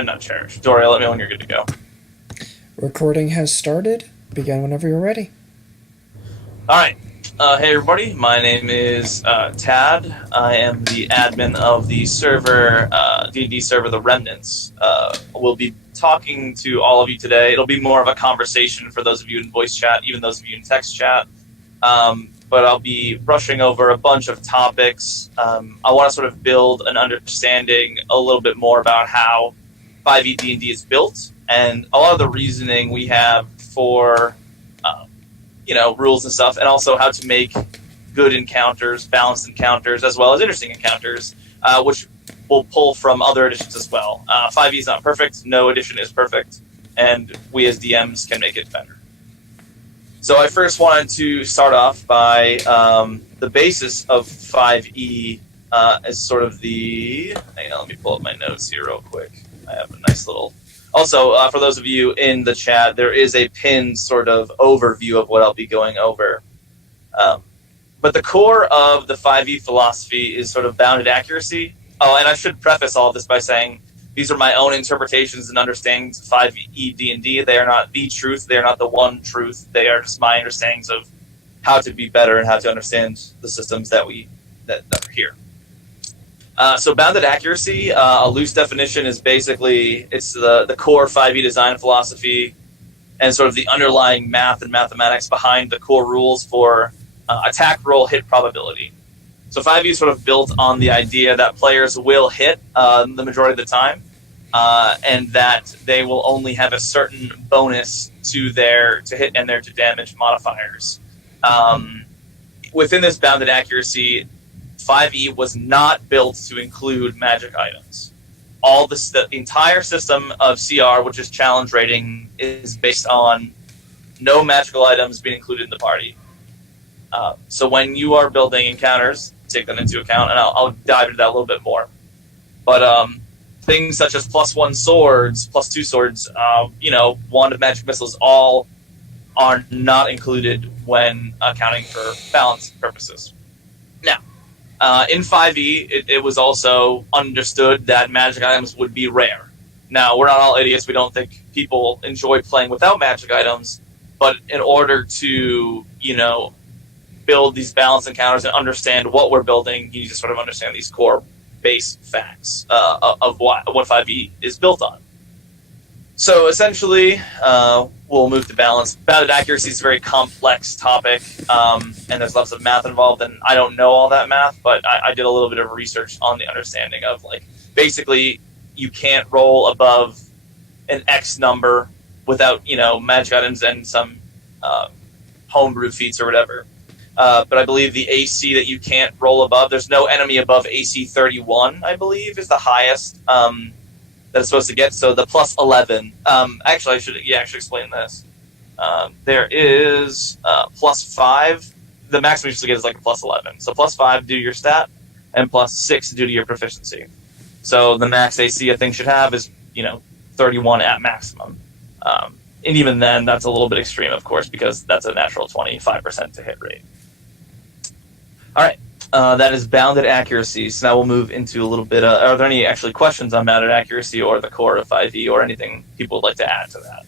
not cherish. Doria, let me know when you're good to go. Recording has started. Begin whenever you're ready. All right. Hey, everybody. My name is Tad. I am the admin of the server, D&D server, The Remnants. We'll be talking to all of you today. It'll be more of a conversation for those of you in voice chat, even those of you in text chat. But I'll be brushing over a bunch of topics. I want to sort of build an understanding a little bit more about how 5e D&D is built, and a lot of the reasoning we have for rules and stuff, and also how to make good encounters, balanced encounters, as well as interesting encounters, which we'll pull from other editions as well. 5e is not perfect, no edition is perfect, and we as DMs can make it better. So I first wanted to start off by the basis of 5e as sort of the... Hang on, let me pull up my notes here real quick. I have a nice little... Also, for those of you in the chat, there is a pinned sort of overview of what I'll be going over. But the core of the 5e philosophy is sort of bounded accuracy. Oh, and I should preface all of this by saying these are my own interpretations and understandings of 5e D&D. They are not the truth. They are not the one truth. They are just my understandings of how to be better and how to understand the systems that are here. So bounded accuracy, a loose definition, is basically it's the core 5e design philosophy and sort of the underlying math and mathematics behind the core rules for attack, roll, hit probability. So 5e is sort of built on the idea that players will hit the majority of the time, and that they will only have a certain bonus to hit and their to damage modifiers. Within this bounded accuracy, 5e was not built to include magic items. The entire system of CR, which is challenge rating, is based on no magical items being included in the party. So when you are building encounters, take that into account, and I'll dive into that a little bit more. But things such as +1 swords, +2 swords, wand of magic missiles, all are not included when accounting for balance purposes. Now, in 5e, it was also understood that magic items would be rare. Now, we're not all idiots. We don't think people enjoy playing without magic items. But in order to, build these balanced encounters and understand what we're building, you need to sort of understand these core base facts of what 5e is built on. So essentially, we'll move to balance. Bounded accuracy is a very complex topic, and there's lots of math involved, and I don't know all that math, but I did a little bit of research on the understanding of, basically, you can't roll above an X number without, magic items and some homebrew feats or whatever. But I believe the AC that you can't roll above, there's no enemy above AC 31, I believe, is the highest that it's supposed to get. So the +11. Actually, I should explain this. There is +5. The maximum you should get is like a +11. So +5 due to your stat, and +6 due to your proficiency. So the max AC I think should have is 31 at maximum. And even then, that's a little bit extreme, of course, because that's a natural 25% to hit rate. All right. That is bounded accuracy. So now we'll move into a little bit. Are there any actually questions on bounded accuracy or the core of 5e or anything people would like to add to that?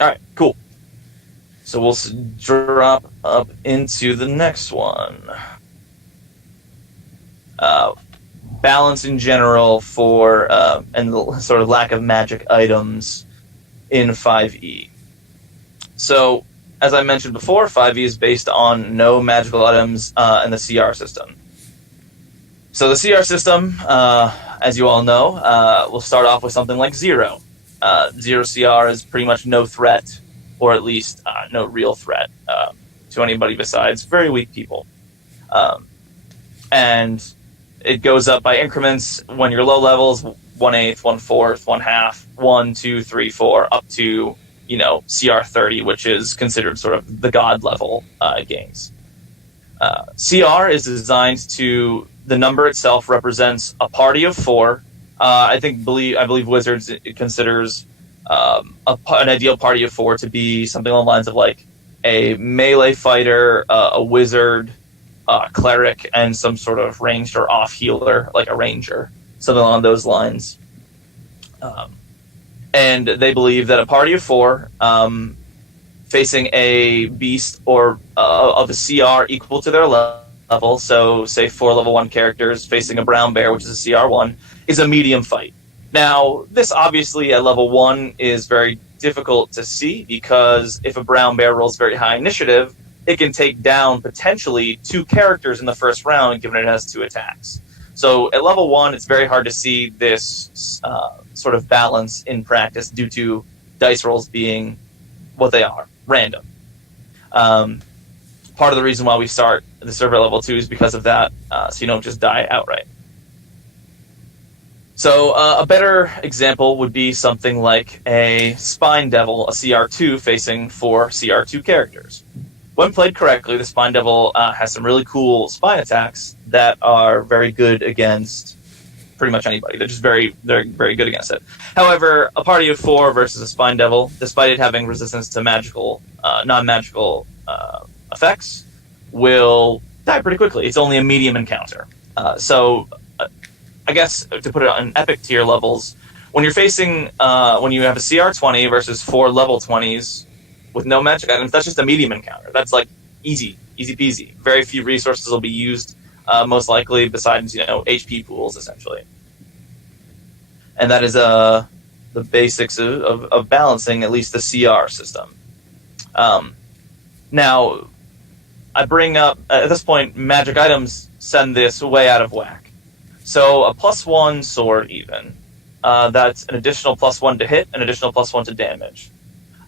All right, cool. So we'll drop up into the next one. Balance in general for and the sort of lack of magic items in 5e. So, as I mentioned before, 5e is based on no magical items in the CR system. So the CR system, as you all know, will start off with something like 0. 0 CR is pretty much no threat, or at least no real threat to anybody besides very weak people. And it goes up by increments when you're low levels, 1/8, 1/4, 1/2, 1, 2, 3, 4, up to CR 30, which is considered sort of the god level games. CR is designed to, the number itself represents a party of 4. I believe Wizards, it considers an ideal party of 4 to be something along the lines of like a melee fighter, a wizard, cleric and some sort of ranged or off healer, like a ranger, something along those lines. And they believe that a party of 4 facing a beast or of a CR equal to their level, so say 4 level 1 characters facing a brown bear, which is a CR1, is a medium fight. Now, this obviously at level 1 is very difficult to see, because if a brown bear rolls very high initiative, it can take down potentially 2 characters in the first round, given it has 2 attacks. So at level 1, it's very hard to see this sort of balance in practice due to dice rolls being what they are, random. Part of the reason why we start the server at level 2 is because of that, so you don't just die outright. So a better example would be something like a Spine Devil, a CR2, facing 4 CR2 characters. When played correctly, the Spine Devil has some really cool spine attacks that are very good against pretty much anybody. They're just very good against it. However, a party of 4 versus a Spine Devil, despite it having resistance to magical, non-magical effects, will die pretty quickly. It's only a medium encounter. So I guess to put it on epic tier levels, when you're facing, when you have a CR20 versus 4 level 20s with no magic items, that's just a medium encounter. That's like easy peasy. Very few resources will be used, most likely, besides HP pools essentially. And that is the basics of balancing at least the CR system. Now, I bring up at this point, magic items send this way out of whack. So a +1 sword even, that's an additional +1 to hit, an additional +1 to damage.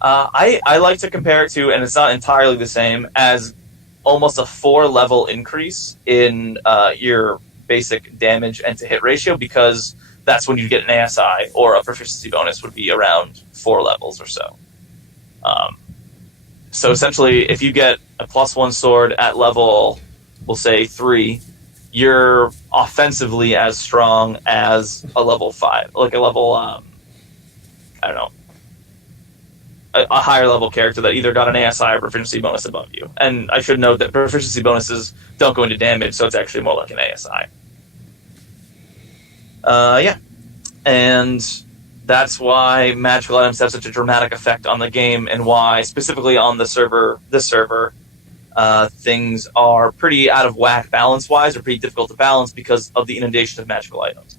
I like to compare it to, and it's not entirely the same, as almost a 4 level increase in your basic damage and to hit ratio, because that's when you get an ASI, or a proficiency bonus would be around 4 levels or so. So essentially, if you get a +1 sword at level, we'll say 3, you're offensively as strong as a level 5, like a level, I don't know, a higher level character that either got an ASI or proficiency bonus above you. And I should note that proficiency bonuses don't go into damage, so it's actually more like an ASI. Yeah. And that's why magical items have such a dramatic effect on the game, and why, specifically on this server, things are pretty out of whack balance-wise, or pretty difficult to balance because of the inundation of magical items.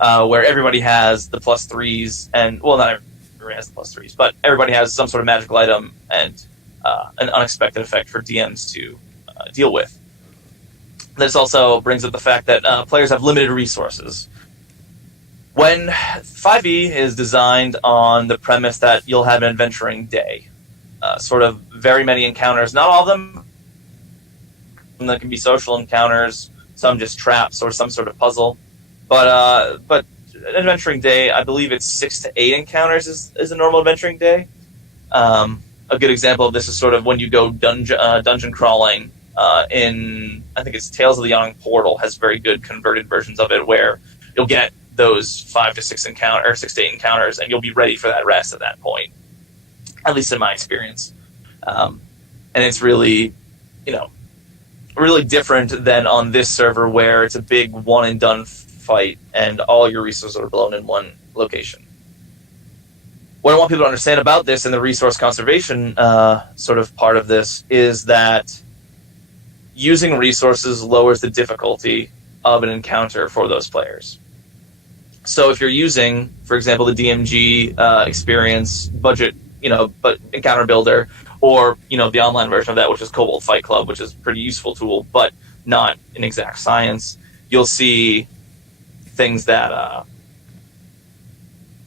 Where everybody has the +3s, and, well, not everybody has the +3s, but everybody has some sort of magical item and an unexpected effect for DMs to deal with. This also brings up the fact that players have limited resources. When 5e is designed on the premise that you'll have an adventuring day, sort of very many encounters, not all of them that can be social encounters, some just traps or some sort of puzzle, but an adventuring day, I believe it's 6 to 8 encounters is a normal adventuring day. A good example of this is sort of when you go dungeon crawling in, I think it's Tales of the Yawning Portal has very good converted versions of it, where you'll get those 5 to 6 encounters, or 6 to 8 encounters, and you'll be ready for that rest at that point. At least in my experience. And it's really, really different than on this server, where it's a big one and done fight and all your resources are blown in one location. What I want people to understand about this and the resource conservation sort of part of this is that using resources lowers the difficulty of an encounter for those players. So if you're using, for example, the DMG experience budget, but encounter builder, or the online version of that, which is Cobalt Fight Club, which is a pretty useful tool, but not an exact science, you'll see things that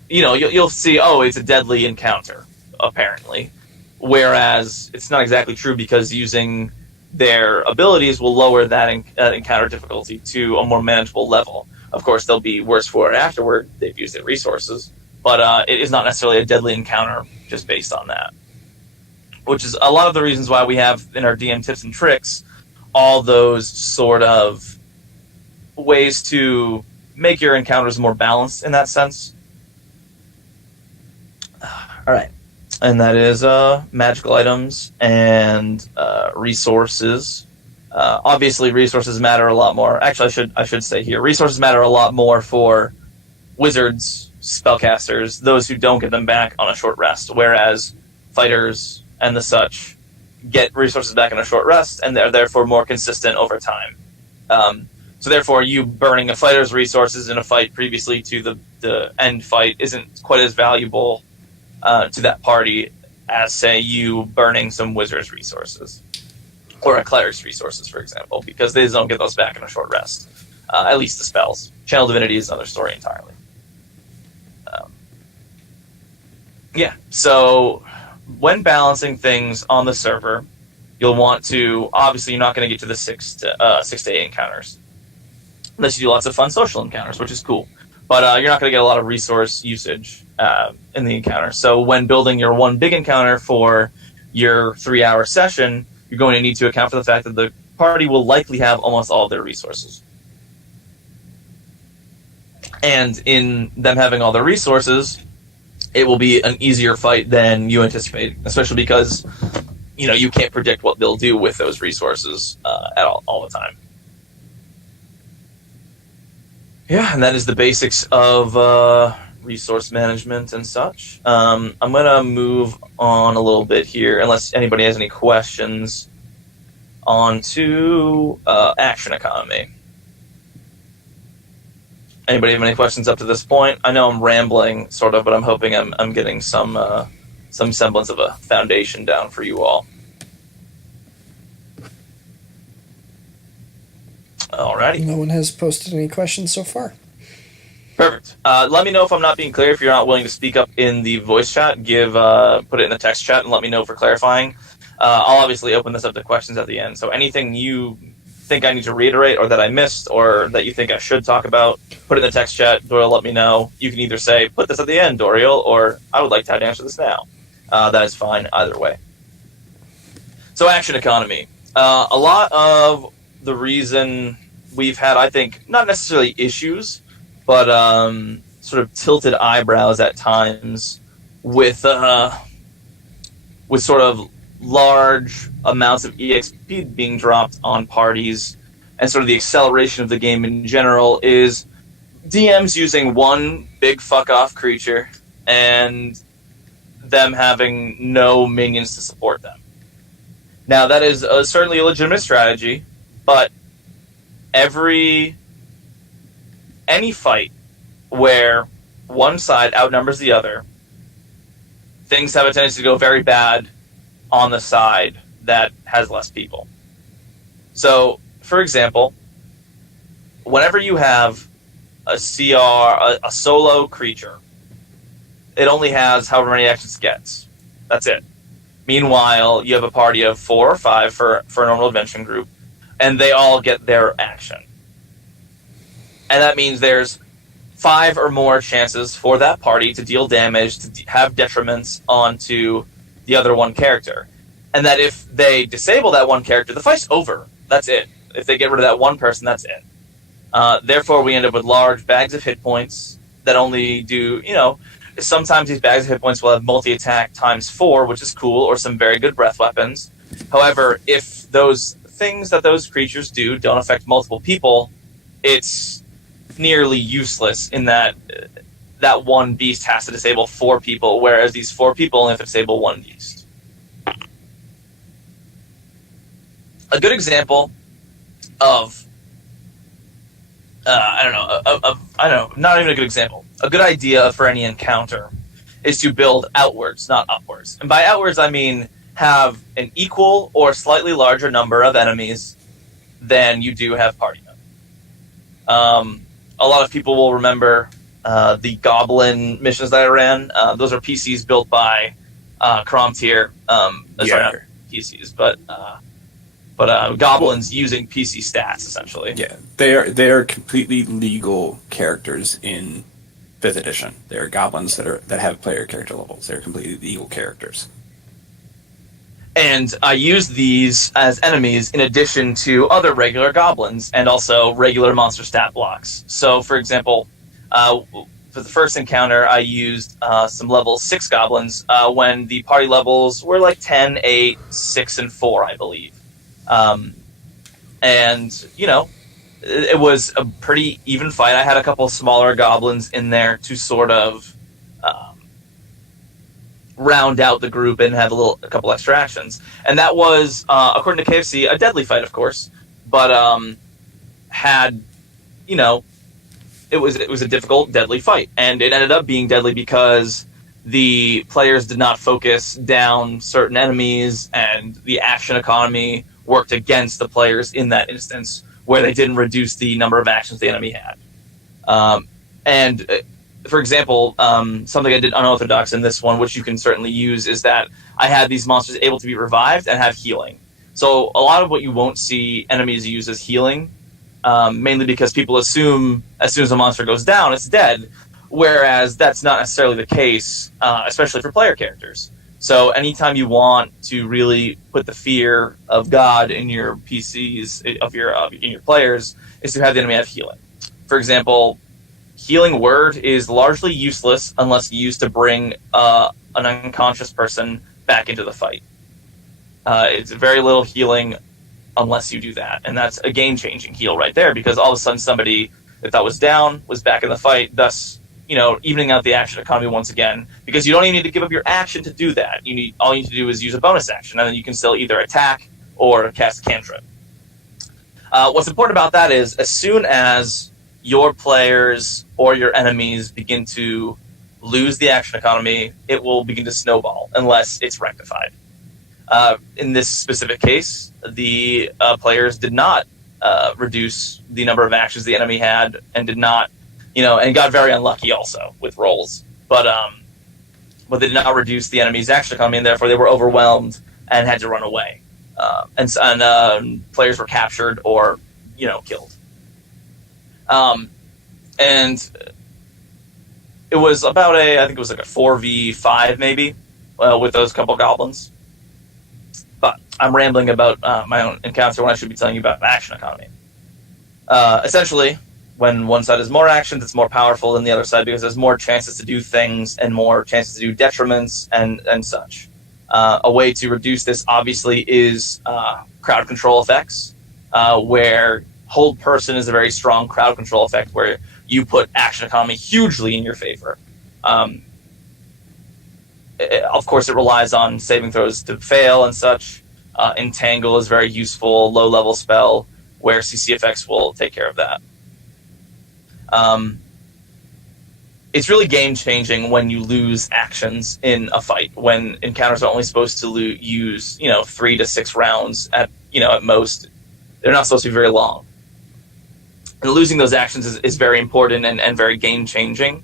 you'll see, it's a deadly encounter, apparently, whereas it's not exactly true, because using their abilities will lower that encounter difficulty to a more manageable level. Of course, they'll be worse for it afterward. They've used their resources. But it is not necessarily a deadly encounter just based on that. Which is a lot of the reasons why we have in our DM tips and tricks all those sort of ways to make your encounters more balanced in that sense. All right. And that is magical items and resources. Obviously, resources matter a lot more. Actually, I should say here, resources matter a lot more for wizards, spellcasters, those who don't get them back on a short rest, whereas fighters and the such get resources back on a short rest, and they're therefore more consistent over time. So therefore, you burning a fighter's resources in a fight previously to the end fight isn't quite as valuable to that party as, say, you burning some wizard's resources. Or a cleric's resources, for example, because they don't get those back in a short rest. At least the spells. Channel Divinity is another story entirely. So when balancing things on the server, you'll want to, obviously you're not going to get to the 6 to 8 encounters. Unless you do lots of fun social encounters, which is cool. But you're not going to get a lot of resource usage in the encounter. So when building your one big encounter for your 3-hour session, you're going to need to account for the fact that the party will likely have almost all of their resources. And in them having all their resources, it will be an easier fight than you anticipate, especially because you can't predict what they'll do with those resources at all the time. Yeah, and that is the basics of resource management and such. I'm going to move on a little bit here, unless anybody has any questions, on to action economy. Anybody have any questions up to this point? I know I'm rambling, sort of, but I'm hoping I'm getting some semblance of a foundation down for you all. Alrighty. No one has posted any questions so far. Perfect. Let me know if I'm not being clear. If you're not willing to speak up in the voice chat, put it in the text chat and let me know for clarifying. I'll obviously open this up to questions at the end. So anything you think I need to reiterate or that I missed or that you think I should talk about, put it in the text chat. Doyle, let me know. You can either say, put this at the end, Doriel, or I would like to answer this now. That is fine either way. So action economy. A lot of the reason we've had, I think, not necessarily issues, but sort of tilted eyebrows at times with sort of large amounts of EXP being dropped on parties and sort of the acceleration of the game in general is DMs using one big fuck-off creature and them having no minions to support them. Now, that is certainly a legitimate strategy, but any fight where one side outnumbers the other, things have a tendency to go very bad on the side that has less people. So, for example, whenever you have a solo creature, it only has however many actions it gets. That's it. Meanwhile, you have a party of 4 or 5 for a normal adventure group, and they all get their action. And that means there's 5 or more chances for that party to deal damage, to have detriments onto the other one character. And that if they disable that one character, the fight's over. That's it. If they get rid of that one person, that's it. Therefore, we end up with large bags of hit points that only do, sometimes these bags of hit points will have multi-attack times 4, which is cool, or some very good breath weapons. However, if those things that those creatures do don't affect multiple people, it's nearly useless in that that one beast has to disable 4 people, whereas these 4 people only have to disable 1 beast. A good example of not even a good example. A good idea for any encounter is to build outwards, not upwards. And by outwards, I mean have an equal or slightly larger number of enemies than you do have party members. A lot of people will remember the Goblin missions that I ran. Those are PCs built by Kromtier. Sorry, not PCs, but Goblins using PC stats, essentially. Yeah, they are completely legal characters in 5th edition. They're goblins that have player character levels. They're completely legal characters. And I use these as enemies in addition to other regular goblins and also regular monster stat blocks. So, for example, for the first encounter, I used some level 6 goblins when the party levels were like 10, 8, 6, and 4, I believe. And, it was a pretty even fight. I had a couple smaller goblins in there to sort of round out the group and have a couple extra actions. And that was, according to KFC, a deadly fight, of course, but had, it was a difficult, deadly fight. And it ended up being deadly because the players did not focus down certain enemies, and the action economy worked against the players in that instance, where they didn't reduce the number of actions the enemy had. For example, something I did unorthodox in this one, which you can certainly use, is that I had these monsters able to be revived and have healing. So a lot of what you won't see enemies use as healing, mainly because people assume as soon as a monster goes down, it's dead, whereas that's not necessarily the case, especially for player characters. So anytime you want to really put the fear of God in your PCs, in your players, is to have the enemy have healing. For example, healing word is largely useless unless used to bring an unconscious person back into the fight. It's very little healing unless you do that, and that's a game-changing heal right there, because all of a sudden somebody that was down was back in the fight, thus evening out the action economy once again, because you don't even need to give up your action to do that. All you need to do is use a bonus action, and then you can still either attack or cast a cantrip. What's important about that is, as soon as your players or your enemies begin to lose the action economy, it will begin to snowball unless it's rectified. In this specific case, the players did not reduce the number of actions the enemy had, and did not, and got very unlucky also with rolls. But they did not reduce the enemy's action economy, and therefore they were overwhelmed and had to run away. And players were captured or, killed. And it was about I think it was like a 4v5 maybe, with those couple goblins. But I'm rambling about my own encounter when I should be telling you about action economy. Essentially, when one side has more actions, it's more powerful than the other side, because there's more chances to do things and more chances to do detriments and such. A way to reduce this, obviously, is crowd control effects, where hold person is a very strong crowd control effect, where you put action economy hugely in your favor. Of course, it relies on saving throws to fail and such. Entangle is very useful, low-level spell, where CC effects will take care of that. It's really game-changing when you lose actions in a fight, when encounters are only supposed to use 3 to 6 rounds at most. They're not supposed to be very long. And losing those actions is very important and very game-changing.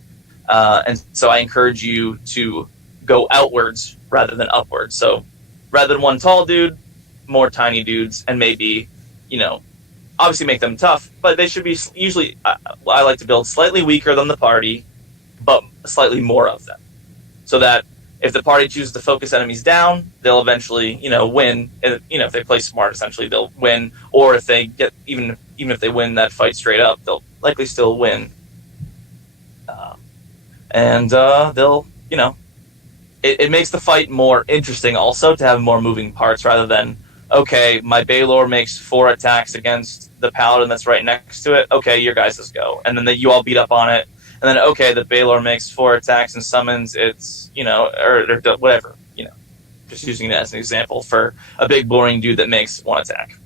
And so I encourage you to go outwards rather than upwards. So rather than one tall dude, more tiny dudes, and maybe, obviously make them tough, but they should be usually, I like to build slightly weaker than the party, but slightly more of them. So that if the party chooses to focus enemies down, they'll eventually, win. If they play smart, essentially, they'll win. Or if they get, even if they win that fight straight up, they'll likely still win. They'll, it makes the fight more interesting also to have more moving parts, rather than, okay, my Baylor makes 4 attacks against the Paladin that's right next to it. Okay, your guys just go. And then you all beat up on it. And then, okay, the Baylor makes 4 attacks and summons its, or whatever, just using it as an example for a big boring dude that makes 1 attack.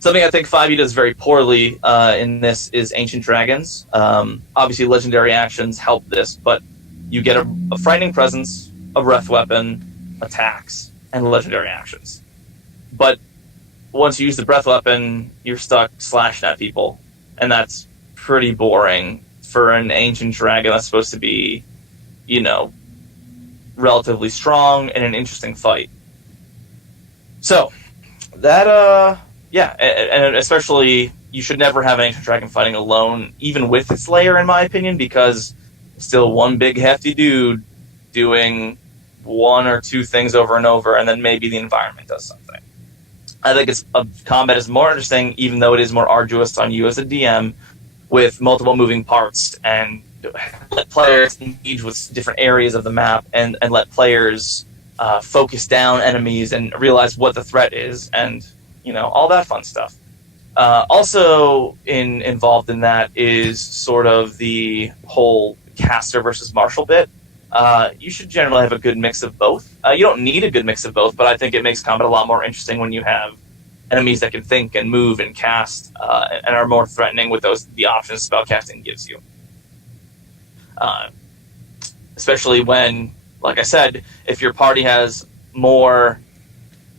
Something I think 5e does very poorly in this is Ancient Dragons. Obviously, legendary actions help this, but you get a Frightening Presence, a Breath Weapon, attacks, and legendary actions. But once you use the Breath Weapon, you're stuck slashing at people, and that's pretty boring for an Ancient Dragon that's supposed to be, relatively strong in an interesting fight. So, that, and especially, you should never have an Ancient Dragon fighting alone, even with its lair, in my opinion, because it's still one big hefty dude doing 1 or 2 things over and over, and then maybe the environment does something. I think combat is more interesting, even though it is more arduous on you as a DM, with multiple moving parts, and let players engage with different areas of the map, and let players focus down enemies and realize what the threat is, and all that fun stuff. Also involved in that is sort of the whole caster versus martial bit. You should generally have a good mix of both. You don't need a good mix of both, but I think it makes combat a lot more interesting when you have enemies that can think and move and cast and are more threatening with the options spellcasting gives you. Especially when, like I said, if your party has more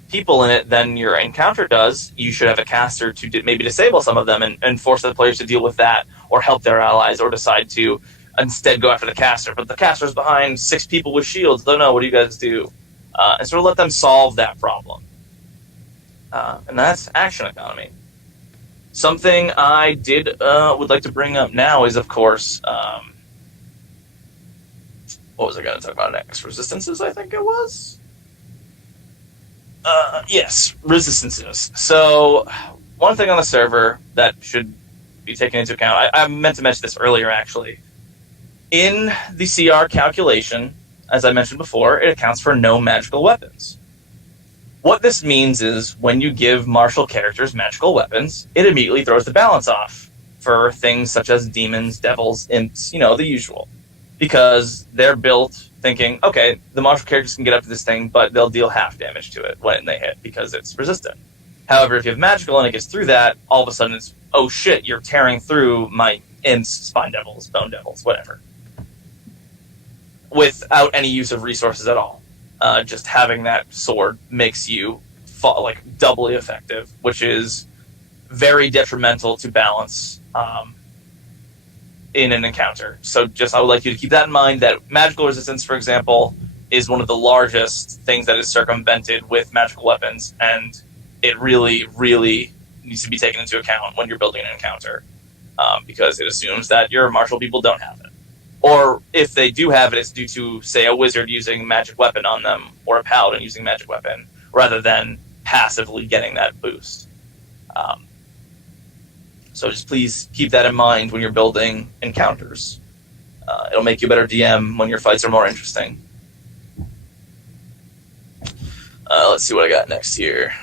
people in it than your encounter does, you should have a caster to maybe disable some of them and force the players to deal with that, or help their allies, or decide to instead go after the caster. But the caster's behind 6 people with shields. Don't know, what do you guys do? And sort of let them solve that problem. And that's action economy. Something I would like to bring up now is, of course, what was I going to talk about next? Resistances, I think it was? Yes, resistances. So, one thing on the server that should be taken into account, I meant to mention this earlier, actually. In the CR calculation, as I mentioned before, it accounts for no magical weapons. What this means is when you give martial characters magical weapons, it immediately throws the balance off for things such as demons, devils, imps, the usual. Because they're built thinking, okay, the martial characters can get up to this thing, but they'll deal half damage to it when they hit because it's resistant. However, if you have magical and it gets through that, all of a sudden it's, oh shit, you're tearing through my imps, spine devils, bone devils, whatever. Without any use of resources at all. Just having that sword makes you doubly effective, which is very detrimental to balance in an encounter. So I would like you to keep that in mind, that magical resistance, for example, is one of the largest things that is circumvented with magical weapons, and it really, really needs to be taken into account when you're building an encounter, because it assumes that your martial people don't have it. Or if they do have it, it's due to, say, a wizard using magic weapon on them, or a paladin using magic weapon, rather than passively getting that boost. So just please keep that in mind when you're building encounters. It'll make you a better DM when your fights are more interesting. Let's see what I got next here.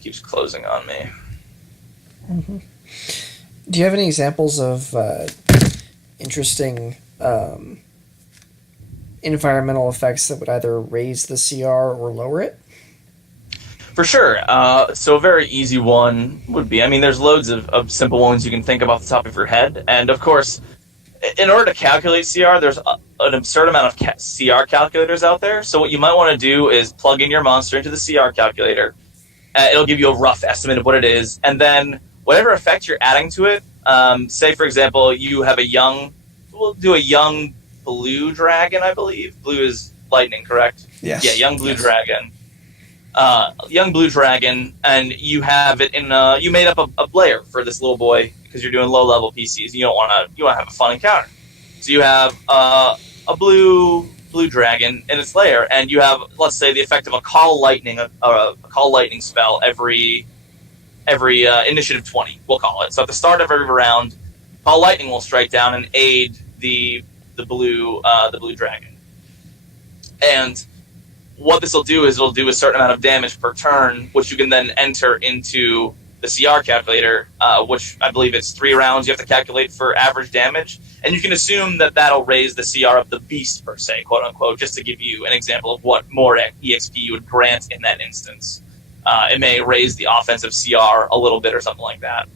Keeps closing on me. Mm-hmm. Do you have any examples of interesting environmental effects that would either raise the CR or lower it? For sure. So a very easy one would be, there's loads of simple ones you can think of off the top of your head. And of course, in order to calculate CR, there's an absurd amount of CR calculators out there. So what you might want to do is plug in your monster into the CR calculator. It'll give you a rough estimate of what it is. And then whatever effect you're adding to it, say, for example, you have we'll do a young blue dragon, I believe. Blue is lightning, correct? Yes. Yeah, young blue dragon. Young blue dragon, and you have it in. You made up a lair for this little boy because you're doing low level PCs. You want to have a fun encounter, so you have a blue dragon in its lair, and you have, let's say, the effect of a call lightning spell every initiative 20. We'll call it. So at the start of every round, call lightning will strike down and aid the blue dragon, and what this will do is it'll do a certain amount of damage per turn, which you can then enter into the CR calculator, which I believe it's 3 rounds you have to calculate for average damage. And you can assume that that'll raise the CR of the beast, per se, quote unquote, just to give you an example of what more EXP you would grant in that instance. It may raise the offensive CR a little bit or something like that.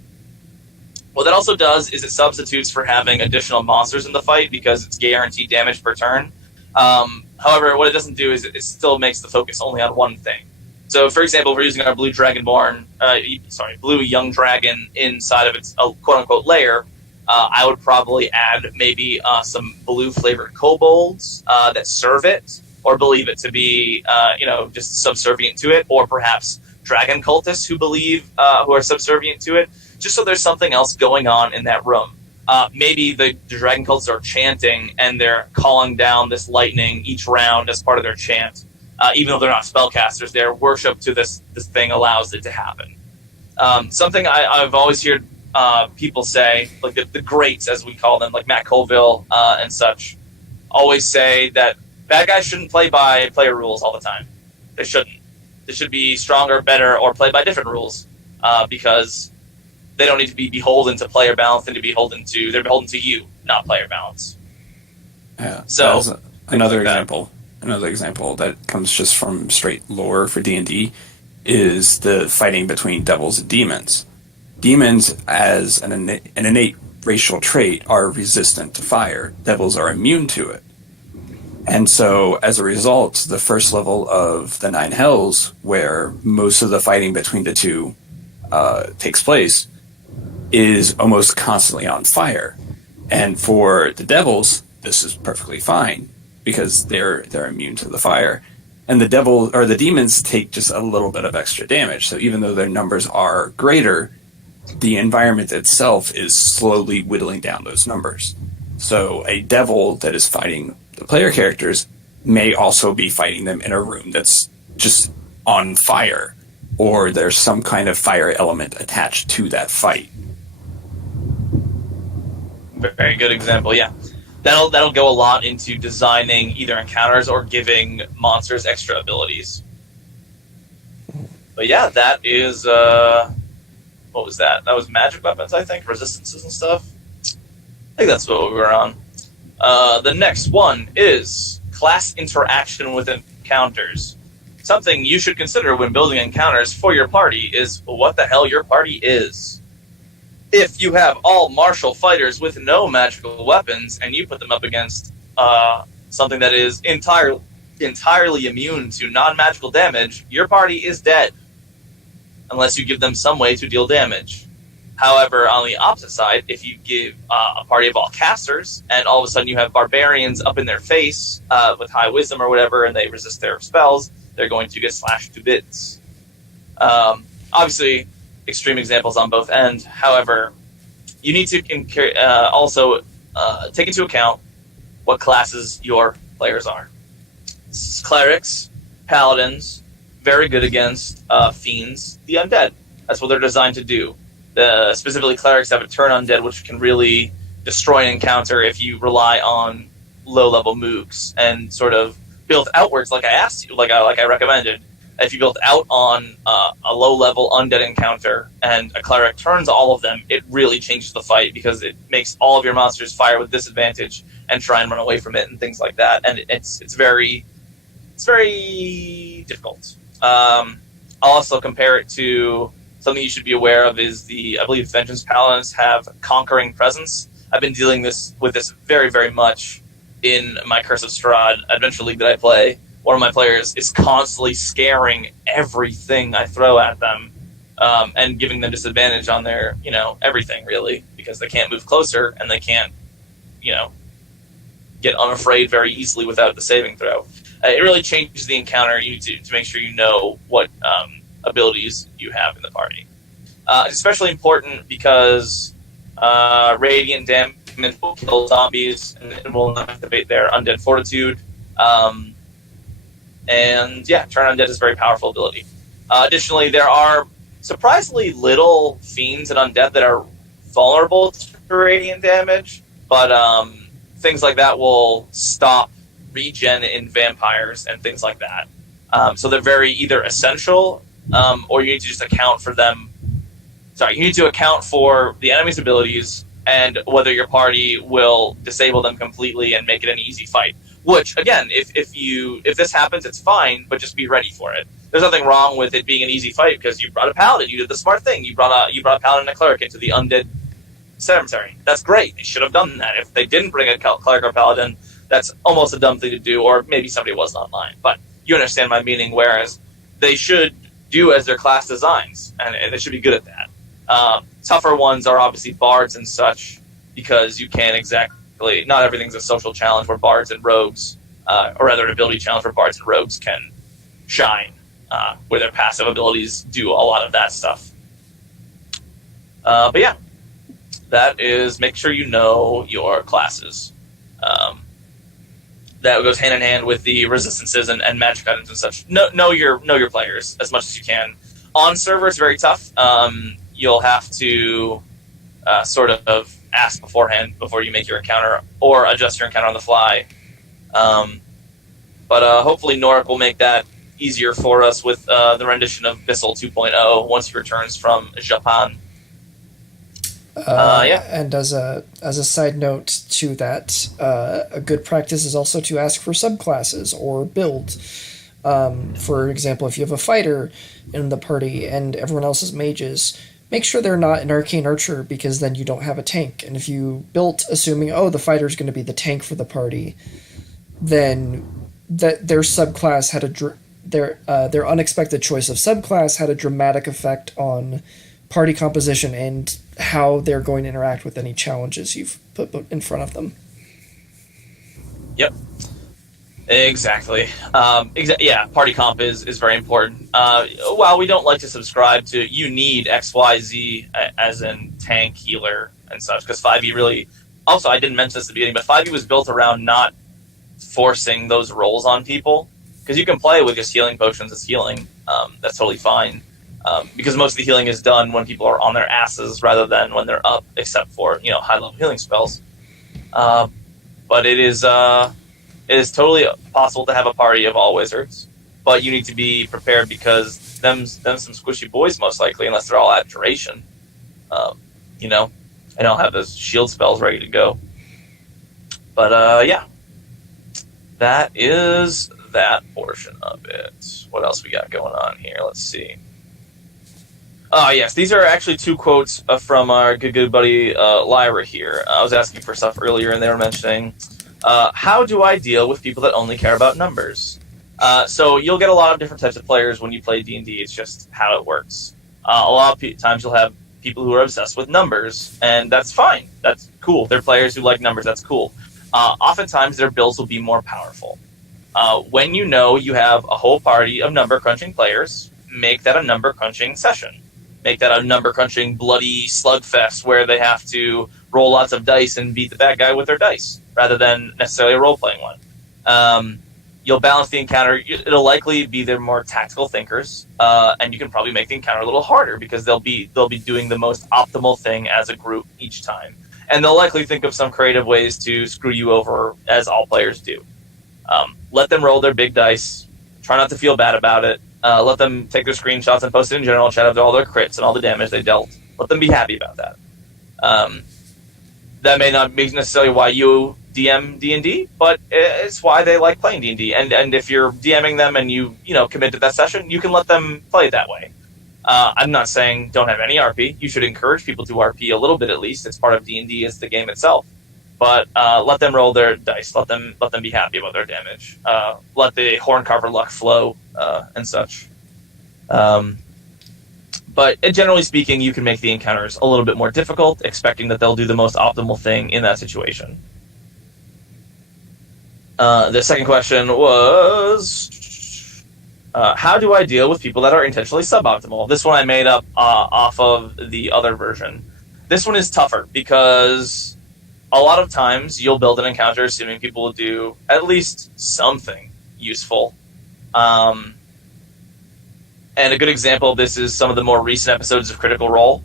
What that also does is it substitutes for having additional monsters in the fight because it's guaranteed damage per turn. However, what it doesn't do is it still makes the focus only on one thing. So, for example, if we're using our blue blue young dragon inside of its quote-unquote lair, I would probably add maybe some blue-flavored kobolds that serve it, or believe it to be, just subservient to it, or perhaps dragon cultists who are subservient to it, just so there's something else going on in that room. Maybe the dragon cults are chanting and they're calling down this lightning each round as part of their chant. Even though they're not spellcasters, their worship to this thing allows it to happen. Something I've always heard people say, like the greats as we call them, like Matt Colville and such, always say that bad guys shouldn't play by player rules all the time. They shouldn't. They should be stronger, better, or play by different rules. because they don't need to be beholden to player balance, they're beholden to you, not player balance. Yeah. So another example that comes just from straight lore for D&D is the fighting between devils and demons. Demons, as an innate racial trait, are resistant to fire. Devils are immune to it. And so, as a result, the first level of the Nine Hells, where most of the fighting between the two takes place, is almost constantly on fire. And for the devils, this is perfectly fine because they're immune to the fire. And the demons take just a little bit of extra damage. So even though their numbers are greater, the environment itself is slowly whittling down those numbers. So a devil that is fighting the player characters may also be fighting them in a room that's just on fire, or there's some kind of fire element attached to that fight. Very good example, yeah. That'll go a lot into designing either encounters or giving monsters extra abilities. But yeah, that is what was that? That was magic weapons, I think, resistances and stuff. I think that's what we were on. The next one is class interaction with encounters. Something you should consider when building encounters for your party is what the hell your party is. If you have all martial fighters with no magical weapons and you put them up against something that is entirely immune to non-magical damage, your party is dead unless you give them some way to deal damage. However, on the opposite side, if you give a party of all casters and all of a sudden you have barbarians up in their face with high wisdom or whatever and they resist their spells, they're going to get slashed to bits. Obviously, extreme examples on both ends. However, you need to also take into account what classes your players are. Clerics, paladins, very good against fiends, the undead. That's what they're designed to do. Specifically, clerics have a turn undead, which can really destroy an encounter if you rely on low-level mooks and sort of build outwards, like I asked you, like I recommended. If you build out on a low-level undead encounter and a cleric turns all of them, it really changes the fight because it makes all of your monsters fire with disadvantage and try and run away from it and things like that. And it's very difficult. I'll also compare it to something you should be aware of is I believe Vengeance Paladins have Conquering Presence. I've been dealing with this very, very much in my Curse of Strahd Adventure League that I play. One of my players is constantly scaring everything I throw at them and giving them disadvantage on their, everything, really, because they can't move closer and they can't, get unafraid very easily without the saving throw. It really changes the encounter. You need to make sure you know what abilities you have in the party. It's especially important because Radiant Damage will kill zombies and will not activate their Undead Fortitude. And yeah, Turn Undead is a very powerful ability. Additionally, there are surprisingly little fiends and undead that are vulnerable to radiant damage, but things like that will stop regen in vampires and things like that. So they're very either essential, or you need to just account for them. Sorry, you need to account for the enemy's abilities and whether your party will disable them completely and make it an easy fight. Which, again, if this happens, it's fine, but just be ready for it. There's nothing wrong with it being an easy fight because you brought a paladin. You did the smart thing. You brought a paladin and a cleric into the undead cemetery. That's great. They should have done that. If they didn't bring a cleric or paladin, that's almost a dumb thing to do, or maybe somebody wasn't online. But you understand my meaning, whereas they should do as their class designs, and they should be good at that. Tougher ones are obviously bards and such, because you can't exactly... Not everything's a social challenge where bards and rogues, or rather an ability challenge where bards and rogues can shine, where their passive abilities do a lot of that stuff. But yeah, that is, make sure you know your classes. That goes hand in hand with the resistances and magic items and such. Know your players as much as you can. On server, it's very tough. You'll have to sort of ask beforehand before you make your encounter or adjust your encounter on the fly. But hopefully Norik will make that easier for us with the rendition of Bissell 2.0 once he returns from Japan. Yeah. And as a side note to that, a good practice is also to ask for subclasses or builds. For example, if you have a fighter in the party and everyone else is mages, make sure they're not an arcane archer, because then you don't have a tank. And if you built assuming, oh, the fighter's going to be the tank for the party, then their subclass had their unexpected choice of subclass had a dramatic effect on party composition and how they're going to interact with any challenges you've put in front of them. Yep. Exactly. Yeah, party comp is very important. While we don't like to subscribe to you need XYZ as in tank, healer, and such, because 5e really... Also, I didn't mention this at the beginning, but 5e was built around not forcing those roles on people, because you can play with just healing potions as healing. That's totally fine. Because most of the healing is done when people are on their asses rather than when they're up, except for, high-level healing spells. But it is totally possible to have a party of all wizards, but you need to be prepared because them some squishy boys, most likely, unless they're all at duration. I don't have those shield spells ready to go. But, yeah. That is that portion of it. What else we got going on here? Let's see. Yes, these are actually 2 quotes from our good buddy Lyra here. I was asking for stuff earlier, and they were mentioning, how do I deal with people that only care about numbers? So you'll get a lot of different types of players when you play D&D. It's just how it works. A lot of times you'll have people who are obsessed with numbers, and that's fine. That's cool. They're players who like numbers. That's cool. Oftentimes their builds will be more powerful. When you know you have a whole party of number-crunching players, make that a number-crunching session. Make that a number-crunching bloody slugfest where they have to roll lots of dice and beat the bad guy with their dice, rather than necessarily a role-playing one. You'll balance the encounter. It'll likely be their more tactical thinkers, and you can probably make the encounter a little harder because they'll be doing the most optimal thing as a group each time. And they'll likely think of some creative ways to screw you over, as all players do. Let them roll their big dice. Try not to feel bad about it. Let them take their screenshots and post it in general chat of all their crits and all the damage they dealt. Let them be happy about that. That may not be necessarily why you DM D&D, but it's why they like playing D&D. And if you're DMing them and you commit to that session, you can let them play it that way. I'm not saying don't have any RP. You should encourage people to RP a little bit at least. It's part of D&D as the game itself. But let them roll their dice. Let them be happy about their damage. Let the Horncarver luck flow and such. But generally speaking, you can make the encounters a little bit more difficult, expecting that they'll do the most optimal thing in that situation. The second question was... how do I deal with people that are intentionally suboptimal? This one I made up off of the other version. This one is tougher because a lot of times you'll build an encounter assuming people will do at least something useful. And a good example of this is some of the more recent episodes of Critical Role,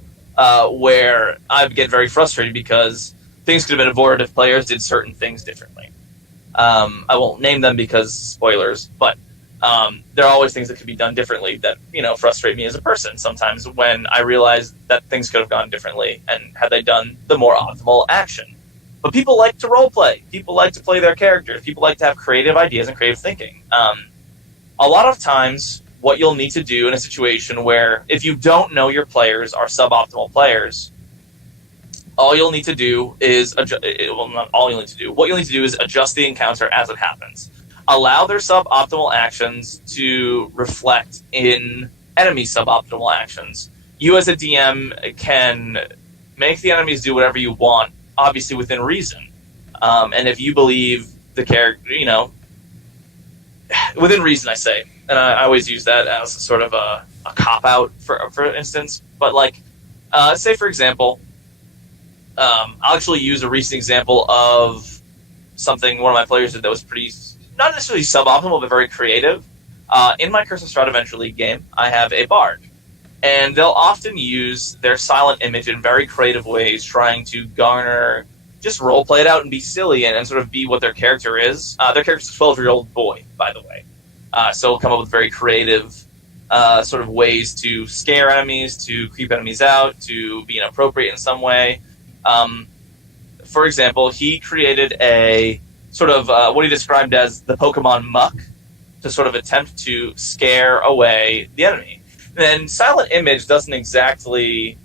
where I get very frustrated because things could have been avoided if players did certain things differently. I won't name them because spoilers, but there are always things that could be done differently that, frustrate me as a person sometimes when I realize that things could have gone differently and had they done the more optimal action. But people like to roleplay. People like to play their characters. People like to have creative ideas and creative thinking. A lot of times, what you'll need to do in a situation where if you don't know your players are suboptimal players, all you'll need to do is not all you'll need to do. What you'll need to do is adjust the encounter as it happens. Allow their suboptimal actions to reflect in enemy suboptimal actions. You as a DM can make the enemies do whatever you want, obviously within reason. And if you believe the character, within reason, I say. And I always use that as sort of a cop-out, for instance. But, say, for example, I'll actually use a recent example of something one of my players did that was pretty, not necessarily suboptimal, but very creative. In my Curse of Strahd Adventure League game, I have a bard. And they'll often use their silent image in very creative ways, trying to garner, just roleplay it out and be silly and sort of be what their character is. Their character's a 12-year-old boy, by the way. So he'll come up with very creative sort of ways to scare enemies, to creep enemies out, to be inappropriate in some way. For example, he created a sort of what he described as the Pokemon muck to sort of attempt to scare away the enemy. And Silent Image doesn't exactly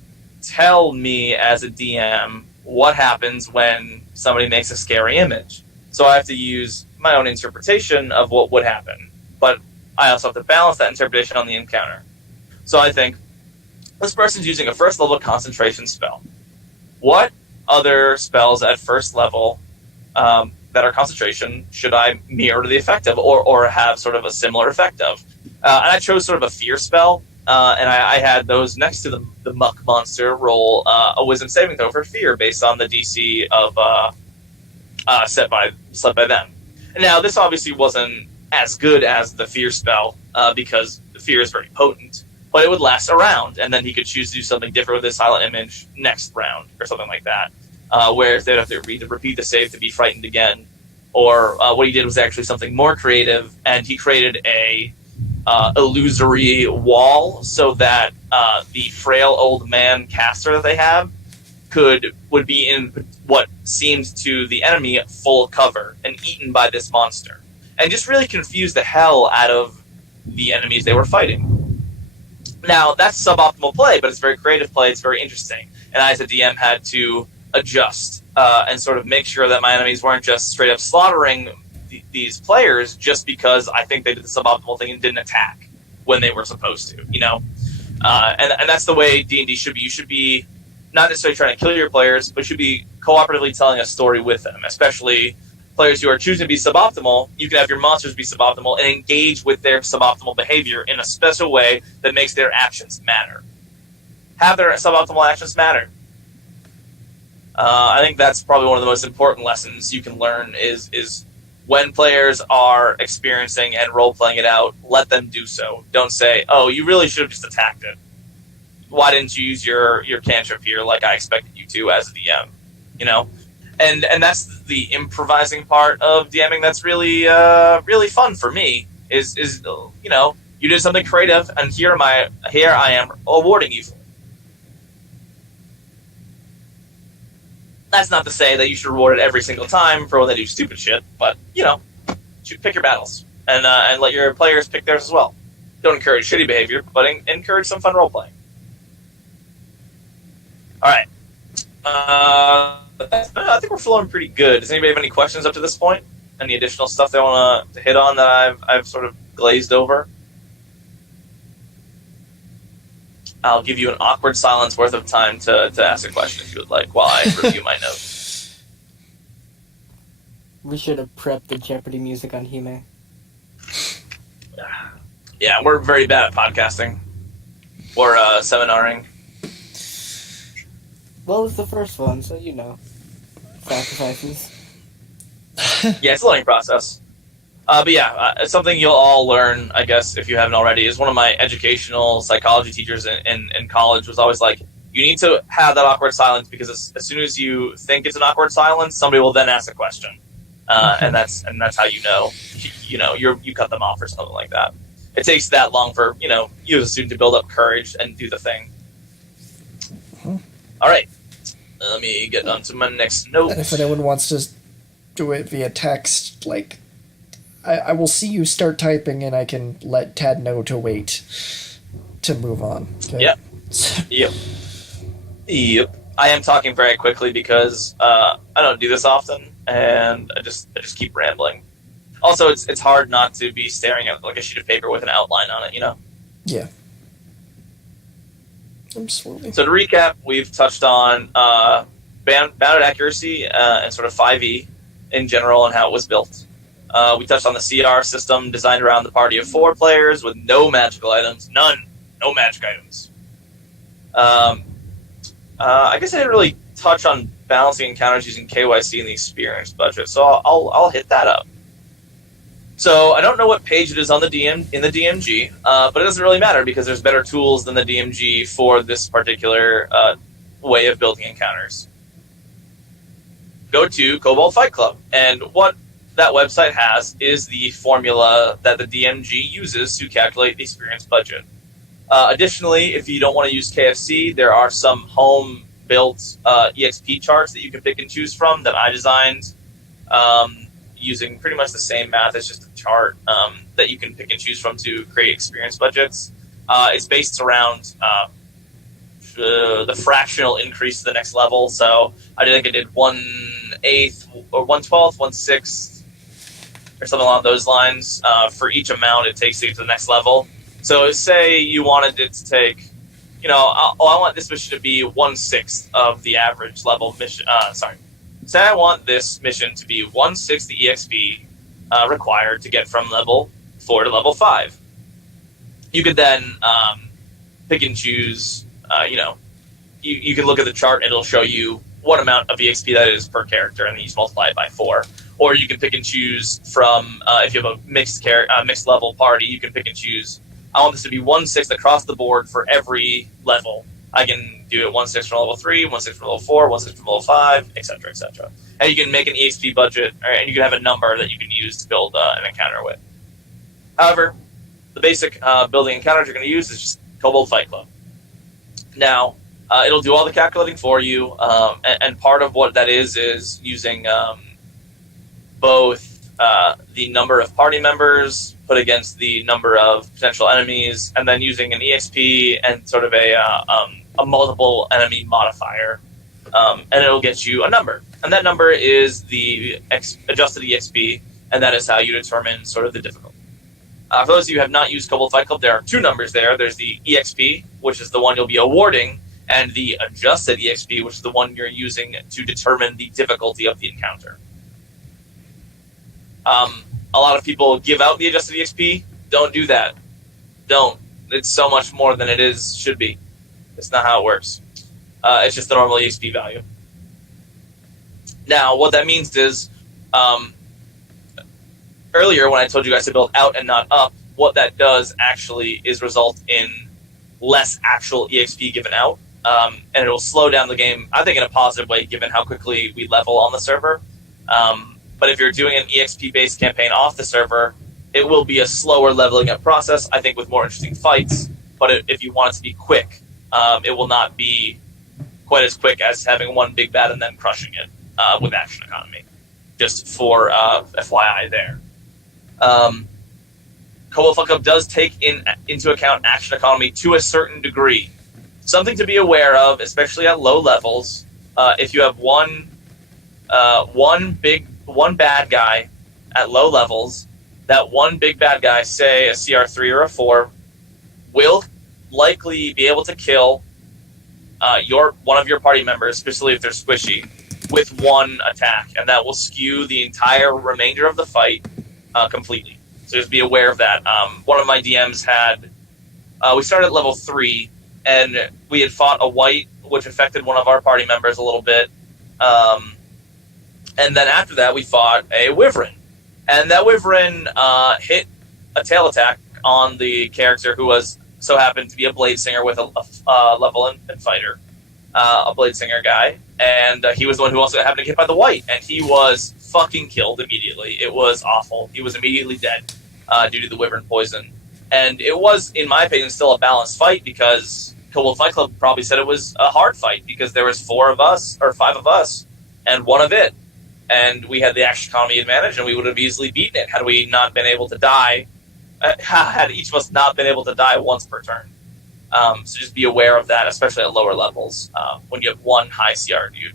tell me as a DM what happens when somebody makes a scary image. So I have to use my own interpretation of what would happen. But I also have to balance that interpretation on the encounter. So I think, this person's using a first level concentration spell. What other spells at first level that are concentration should I mirror the effect of, or have sort of a similar effect of? And I chose sort of a fear spell, and I had those next to the muck monster roll a wisdom saving throw for fear based on the DC of set by them. And now this obviously wasn't as good as the fear spell because the fear is very potent, but it would last a round, and then he could choose to do something different with his silent image next round or something like that. Whereas they'd have to repeat the save to be frightened again. Or what he did was actually something more creative, and he created a illusory wall so that the frail old man caster that they have would be in what seemed to the enemy full cover and eaten by this monster, and just really confused the hell out of the enemies they were fighting. Now that's suboptimal play, but it's very creative play. It's very interesting, and I as a DM had to adjust and sort of make sure that my enemies weren't just straight up slaughtering these players just because I think they did the suboptimal thing and didn't attack when they were supposed to, you know? And that's the way D&D should be. You should be not necessarily trying to kill your players, but you should be cooperatively telling a story with them, especially players who are choosing to be suboptimal. You can have your monsters be suboptimal and engage with their suboptimal behavior in a special way that makes their actions matter. Have their suboptimal actions matter. I think that's probably one of the most important lessons you can learn is when players are experiencing and role-playing it out, let them do so. Don't say, oh, you really should have just attacked it. Why didn't you use your cantrip here like I expected you to as a DM? You know? And that's the improvising part of DMing that's really really fun for me, is you know, you did something creative, and here I am awarding you for it. That's not to say that you should reward it every single time for when they do stupid shit, but, you know, pick your battles. And let your players pick theirs as well. Don't encourage shitty behavior, but encourage some fun role-playing. Alright. I think we're flowing pretty good. Does anybody have any questions up to this point? Any additional stuff they want to hit on that I've sort of glazed over? I'll give you an awkward silence worth of time to ask a question if you would like while I review my notes. We should have prepped the Jeopardy music on Hime. Yeah, we're very bad at podcasting. Or seminaring. Well, it's the first one, so you know. Sacrifices. Yeah, it's a learning process. But yeah, it's something you'll all learn, I guess, if you haven't already. Is one of my educational psychology teachers in college was always like, you need to have that awkward silence because as soon as you think it's an awkward silence, somebody will then ask a question, and that's how you cut them off or something like that. It takes that long for you as a student to build up courage and do the thing. All right, let me get on to my next note. And if anyone wants to do it via text, like, I will see you start typing, and I can let Tad know to wait to move on. Okay? Yep. I am talking very quickly because I don't do this often, and I just keep rambling. Also, it's hard not to be staring at like a sheet of paper with an outline on it, you know? Yeah. Absolutely. So to recap, we've touched on bounded accuracy and sort of 5e in general and how it was built. We touched on the CR system designed around the party of 4 players with no magical items. No magic items. I guess I didn't really touch on balancing encounters using KYC in the experience budget, so I'll hit that up. So I don't know what page it is on the DMG, but it doesn't really matter because there's better tools than the DMG for this particular way of building encounters. Go to Cobalt Fight Club, and what that website has is the formula that the DMG uses to calculate the experience budget. Additionally, if you don't want to use KFC, there are some home-built EXP charts that you can pick and choose from that I designed using pretty much the same math. It's just a chart that you can pick and choose from to create experience budgets. It's based around the fractional increase to the next level. So I think I did 1/8 or 1/12, 1/6, or something along those lines for each amount it takes to get to the next level. So say you wanted it to take, I want this mission to be 1/6 of the average level mission. Say I want this mission to be 1/6 the EXP required to get from level 4 to level 5. You could then pick and choose, you can look at the chart and it'll show you what amount of EXP that is per character, and then you just multiply it by 4. Or you can pick and choose from, if you have a mixed level party, you can pick and choose, I want this to be 1/6 across the board for every level. I can do it 1/6 from level 3, 1/6 from level 4, 1/6 from level 5, etc., etc. And you can make an EXP budget, and you can have a number that you can use to build an encounter with. However, the basic building encounters you're going to use is just Kobold Fight Club. Now, it'll do all the calculating for you, and part of what that is using both the number of party members put against the number of potential enemies, and then using an EXP and sort of a multiple enemy modifier, and it'll get you a number. And that number is the adjusted EXP, and that is how you determine sort of the difficulty. For those of you who have not used Kobold Fight Club, there are two numbers there. There's the EXP, which is the one you'll be awarding, and the adjusted EXP, which is the one you're using to determine the difficulty of the encounter. A lot of people give out the adjusted EXP. Don't do that. Don't. It's so much more than it should be. It's not how it works. It's just the normal EXP value. Now, what that means is, earlier when I told you guys to build out and not up, what that does actually is result in less actual EXP given out, and it will slow down the game, I think in a positive way, given how quickly we level on the server. But if you're doing an EXP-based campaign off the server, it will be a slower leveling up process, I think with more interesting fights, but if you want it to be quick, it will not be quite as quick as having one big bad and then crushing it with action economy. Just for FYI there. Kobold Fight Club does take into account action economy to a certain degree. Something to be aware of, especially at low levels. If you have one bad guy at low levels, that one big bad guy, say a CR3 or a 4, will likely be able to kill one of your party members, especially if they're squishy, with one attack, and that will skew the entire remainder of the fight completely. So just be aware of that. One of my DMs had, we started at level 3, and we had fought a white, which affected one of our party members a little bit. And then after that, we fought a wyvern. And that wyvern hit a tail attack on the character who so happened to be a blade singer with a level and fighter, a blade singer guy. And he was the one who also happened to get hit by the white. And he was fucking killed immediately. It was awful. He was immediately dead due to the wyvern poison. And it was, in my opinion, still a balanced fight because Kobold Fight Club probably said it was a hard fight because there was 4 of us, or 5 of us, and 1 of it. And we had the action economy advantage, and we would have easily beaten it had we not been able to die, had each of us not been able to die once per turn. So just be aware of that, especially at lower levels, when you have one high CR dude.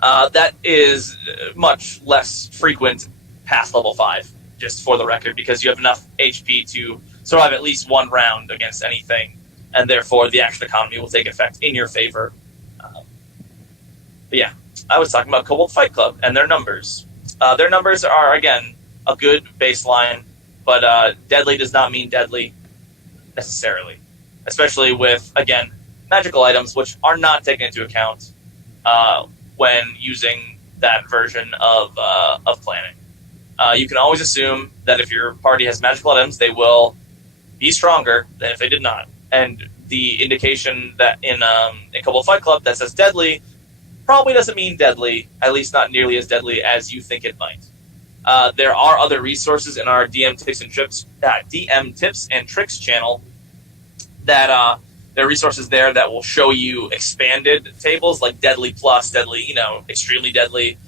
That is much less frequent past level 5, just for the record, because you have enough HP to survive at least one round against anything, and therefore the action economy will take effect in your favor. But yeah, I was talking about Kobold Fight Club and their numbers. Their numbers are, again, a good baseline, but deadly does not mean deadly necessarily, especially with, again, magical items, which are not taken into account when using that version of planning. You can always assume that if your party has magical items, they will be stronger than if they did not. And the indication that in Kobold Fight Club that says deadly probably doesn't mean deadly, at least not nearly as deadly as you think it might. There are other resources in our DM tips and tricks channel that there are resources there that will show you expanded tables like deadly plus, deadly, extremely deadly.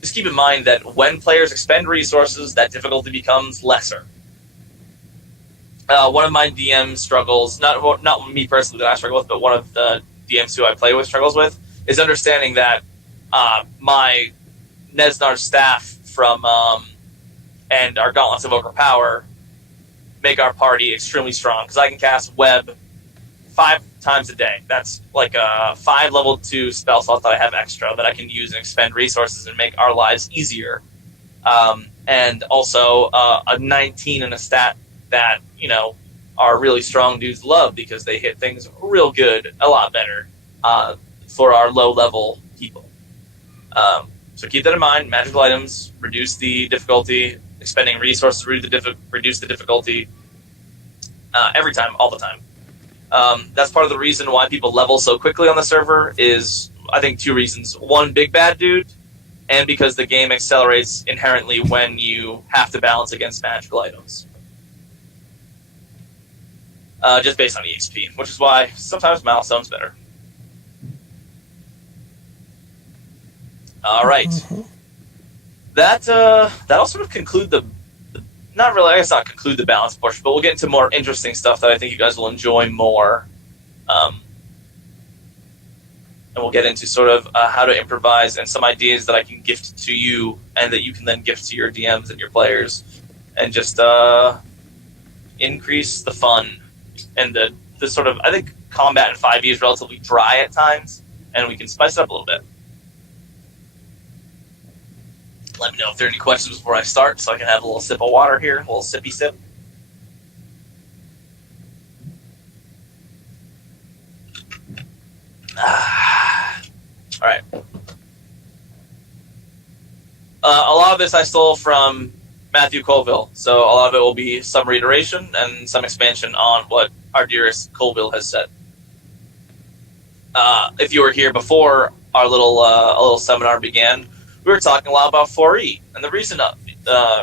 Just keep in mind that when players expend resources, that difficulty becomes lesser. One of my DM struggles, not me personally that I struggle with, but one of the DMs who I play with struggles with, is understanding that my Nesnar staff from and our Gauntlets of Overpower make our party extremely strong, because I can cast Web 5 times a day. That's like a 5 level 2 spell slot that I have extra that I can use and expend resources and make our lives easier. And also a 19 in a stat that, our really strong dudes love, because they hit things real good, a lot better for our low level people. So keep that in mind. Magical items reduce the difficulty. Expending resources reduce the difficulty every time, all the time. That's part of the reason why people level so quickly on the server is, I think, 2 reasons. 1, big bad dude, and because the game accelerates inherently when you have to balance against magical items. Just based on EXP, which is why sometimes Milestone's better. All right. That'll sort of conclude not really, I guess not conclude the balance portion, but we'll get into more interesting stuff that I think you guys will enjoy more. And we'll get into sort of how to improvise and some ideas that I can gift to you and that you can then gift to your DMs and your players, and just increase the fun and the sort of, I think combat in 5e is relatively dry at times, and we can spice it up a little bit. Let me know if there are any questions before I start, so I can have a little sip of water here, a little sippy sip. All right. A lot of this I stole from Matthew Colville, so a lot of it will be some reiteration and some expansion on what our dearest Colville has said. If you were here before our little seminar began, we were talking a lot about 4E, and the reason I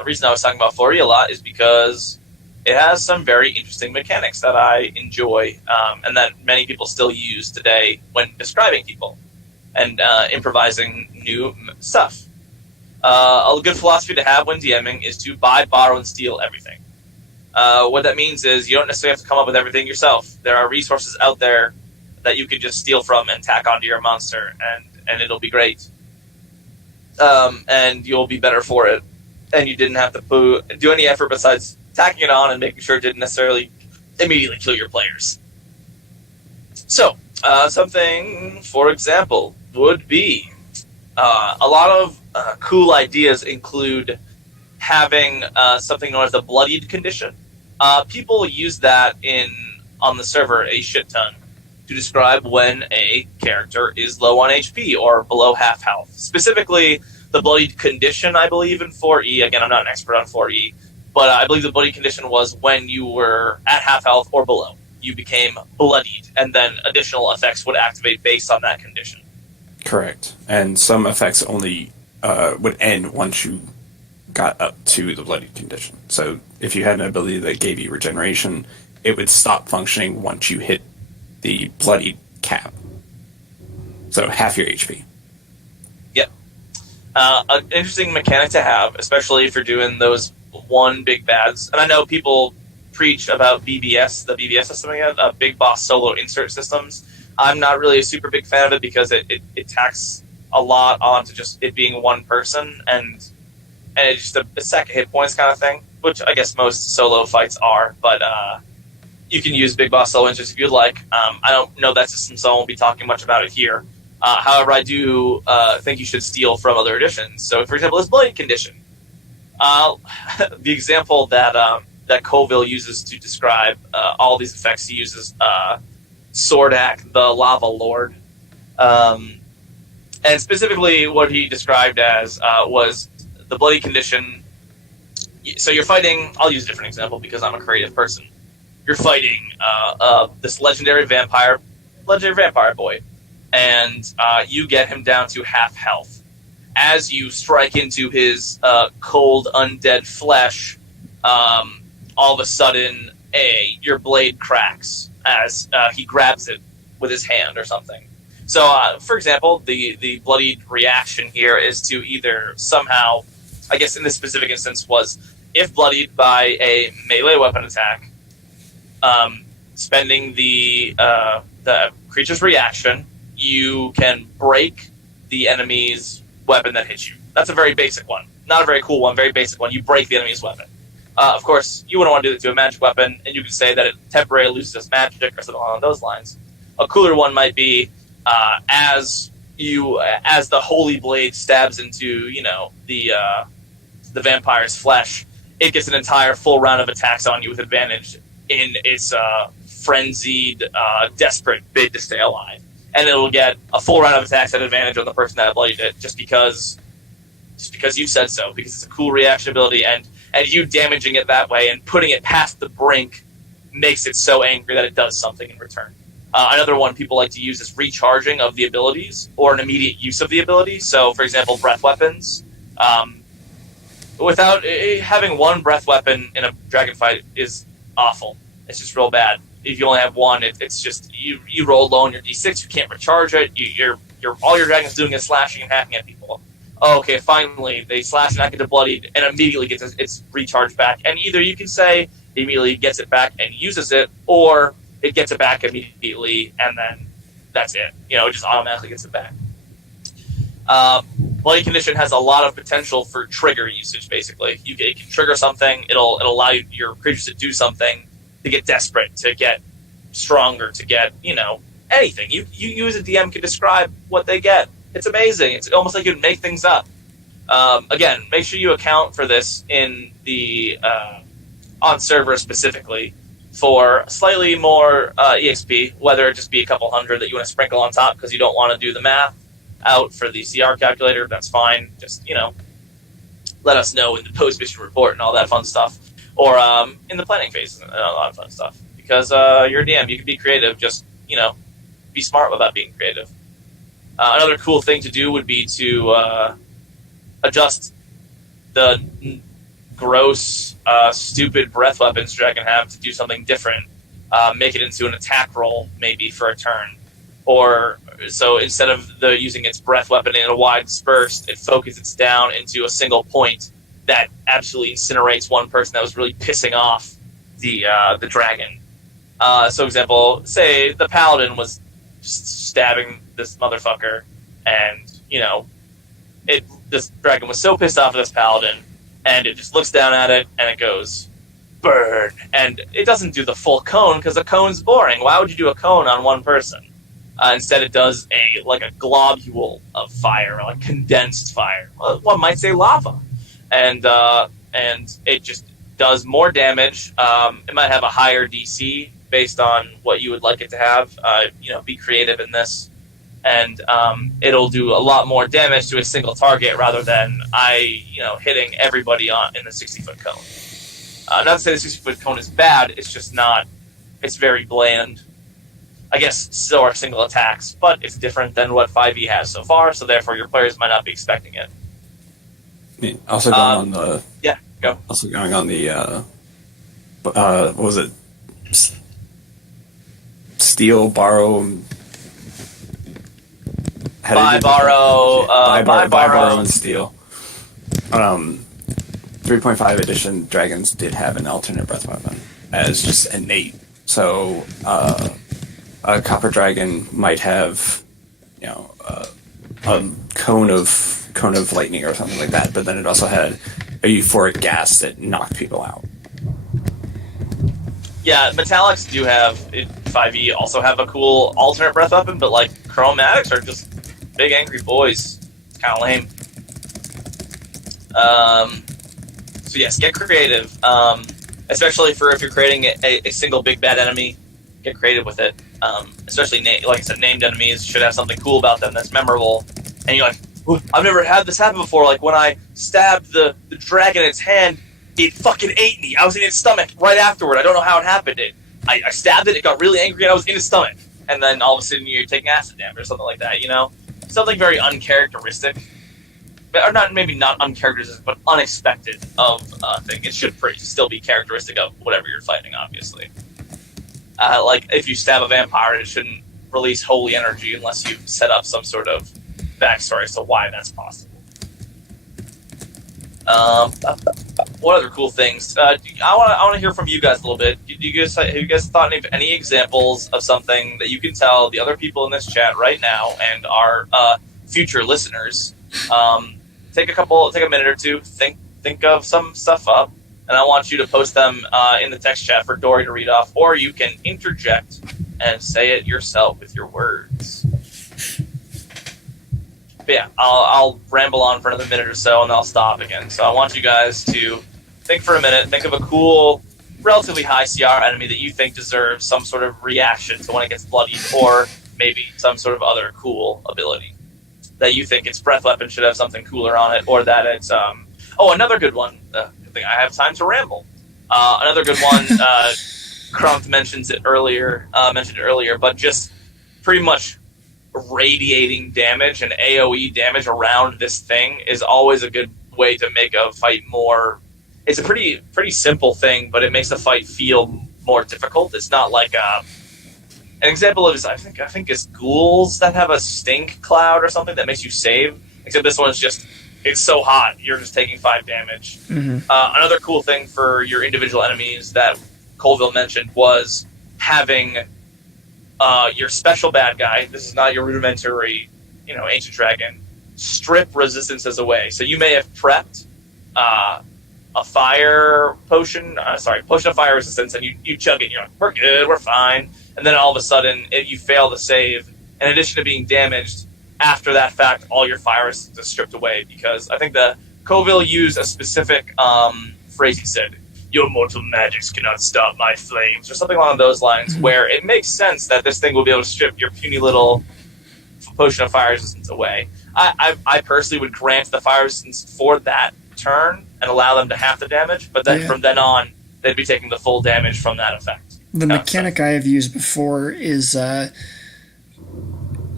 was talking about 4E a lot is because it has some very interesting mechanics that I enjoy, and that many people still use today when describing people and improvising new stuff. A good philosophy to have when DMing is to buy, borrow, and steal everything. What that means is you don't necessarily have to come up with everything yourself. There are resources out there that you can just steal from and tack onto your monster, and it'll be great. And you'll be better for it. And you didn't have to do any effort besides tacking it on and making sure it didn't necessarily immediately kill your players. So, something, for example, would be a lot of cool ideas include having something known as the bloodied condition. People use that on the server a shit ton to describe when a character is low on HP or below half health. Specifically, the bloodied condition, I believe, in 4E. Again, I'm not an expert on 4E, but I believe the bloodied condition was when you were at half health or below. You became bloodied, and then additional effects would activate based on that condition. Correct. And some effects only would end once you got up to the bloodied condition. So if you had an ability that gave you regeneration, it would stop functioning once you hit the bloodied cap. So half your HP. Yep. An interesting mechanic to have, especially if you're doing those one big bads. And I know people preach about BBS, the BBS system again, Big Boss Solo Insert Systems. I'm not really a super big fan of it because it tacks a lot onto just it being one person and it's just a second hit points kind of thing, which I guess most solo fights are, but you can use Big Boss Solo Inserts if you'd like. I don't know that system, so I won't be talking much about it here. However, I do think you should steal from other editions. So, for example, this Blade Condition. The example that Colville uses to describe all these effects, he uses Sordak, the Lava Lord. And specifically what he described as was the Bloody Condition. So you're fighting, I'll use a different example because I'm a creative person. You're fighting this legendary vampire boy, and you get him down to half health. as you strike into his cold undead flesh, all of a sudden your blade cracks as he grabs it with his hand or something. So, for example, the bloodied reaction here is to either somehow, I guess in this specific instance was, if bloodied by a melee weapon attack, spending the creature's reaction, you can break the enemy's weapon that hits you. That's a very basic one. Not a very cool one, very basic one. You break the enemy's weapon. Of course, you wouldn't want to do it to a magic weapon, and you can say that it temporarily loses its magic or something along those lines. A cooler one might be as the holy blade stabs into the vampire's flesh, it gets an entire full round of attacks on you with advantage in its frenzied, desperate bid to stay alive, and it'll get a full round of attacks at advantage on the person that bloodied it just because you said so, because it's a cool reaction ability, and you damaging it that way and putting it past the brink makes it so angry that it does something in return. Another one people like to use is recharging of the abilities or an immediate use of the ability. So, for example, breath weapons. Without having one breath weapon in a dragon fight is awful. It's just real bad. If you only have one, it's just you roll low on your d6. You can't recharge it. All your dragon's doing is slashing and hacking at people. Oh, okay, finally they slash and hack into bloodied and immediately gets its recharge back. And either you can say it immediately gets it back and uses it, or it gets it back immediately and then that's it. It just automatically gets it back. Bloody Condition has a lot of potential for trigger usage, basically. It can trigger something, it'll allow your creatures to do something, to get desperate, to get stronger, to get, anything. You as a DM can describe what they get. It's amazing. It's almost like you can make things up. Again, make sure you account for this in the on server specifically for slightly more EXP, whether it just be a couple hundred that you want to sprinkle on top because you don't want to do the math out for the CR calculator. That's fine. Just, let us know in the post-mission report and all that fun stuff. Or in the planning phase and a lot of fun stuff. Because you're a DM, you can be creative, just, be smart about being creative. Another cool thing to do would be to adjust the gross, stupid breath weapons Dragon have to do something different. Make it into an attack roll, maybe, for a turn. Or, so instead of using its breath weapon in a wide disperse, it focuses down into a single point that absolutely incinerates one person that was really pissing off the dragon. So, example, say the paladin was stabbing this motherfucker, and this dragon was so pissed off at this paladin, and it just looks down at it and it goes burn, and it doesn't do the full cone because a cone's boring. Why would you do a cone on one person? Instead, it does a globule of fire, like condensed fire. Well, one might say lava, and it just does more damage. It might have a higher DC based on what you would like it to have. Be creative in this, and it'll do a lot more damage to a single target rather than hitting everybody in the 60-foot cone. Not to say the 60-foot cone is bad. It's just not. It's very bland. I guess so are single attacks, but it's different than what 5e has so far, so therefore your players might not be expecting it. Yeah, also going on the... Yeah, go. Also going on the... what was it? Steal, borrow... Buy, borrow... Buy, borrow, and steal. 3.5 edition Dragons did have an alternate breath weapon as just innate. So... a copper dragon might have, a cone of lightning or something like that, but then it also had a euphoric gas that knocked people out. Yeah, metallics do have, in 5e, also have a cool alternate breath weapon, but chromatics are just big angry boys. It's kind of lame. So yes, get creative, especially for if you're creating a single big bad enemy. Get creative with it. Especially, like I said, named enemies should have something cool about them that's memorable. And you're like, I've never had this happen before. Like, when I stabbed the dragon in its hand, it fucking ate me. I was in its stomach right afterward. I don't know how it happened. I stabbed it got really angry, and I was in its stomach. And then all of a sudden you're taking acid damage or something like that, Something very uncharacteristic. or not maybe not uncharacteristic, but unexpected of a thing. It should still be characteristic of whatever you're fighting, obviously. Like if you stab a vampire, it shouldn't release holy energy unless you set up some sort of backstory as to why that's possible. What other cool things? I want to hear from you guys a little bit. Have you guys thought of any examples of something that you can tell the other people in this chat right now and our future listeners? Take a minute or two, think of some stuff up, and I want you to post them in the text chat for Dory to read off, or you can interject and say it yourself with your words. But yeah, I'll ramble on for another minute or so, and then I'll stop again. So I want you guys to think for a minute, think of a cool, relatively high CR enemy that you think deserves some sort of reaction to when it gets bloodied, or maybe some sort of other cool ability that you think its breath weapon should have something cooler on it, or that it's another good one. I think I have time to ramble. Another good one. Crump mentioned it earlier, but just pretty much radiating damage and AoE damage around this thing is always a good way to make a fight more. It's a pretty simple thing, but it makes the fight feel more difficult. It's not like an example of I think is ghouls that have a stink cloud or something that makes you save. Except this one's just, it's so hot, you're just taking 5 damage. Mm-hmm. Another cool thing for your individual enemies that Colville mentioned was having your special bad guy, this is not your rudimentary, ancient dragon, strip resistances away. So you may have prepped a fire potion, potion of fire resistance, and you chug it, and you're like, we're good, we're fine. And then all of a sudden, you fail to save. In addition to being damaged, after that fact, all your fire resistance is stripped away, because I think the Colville used a specific phrase. He said, "Your mortal magics cannot stop my flames," or something along those lines, where it makes sense that this thing will be able to strip your puny little potion of fire resistance away. I personally would grant the fire resistance for that turn and allow them to half the damage, but then from then on, they'd be taking the full damage from that effect. The mechanic I have used before is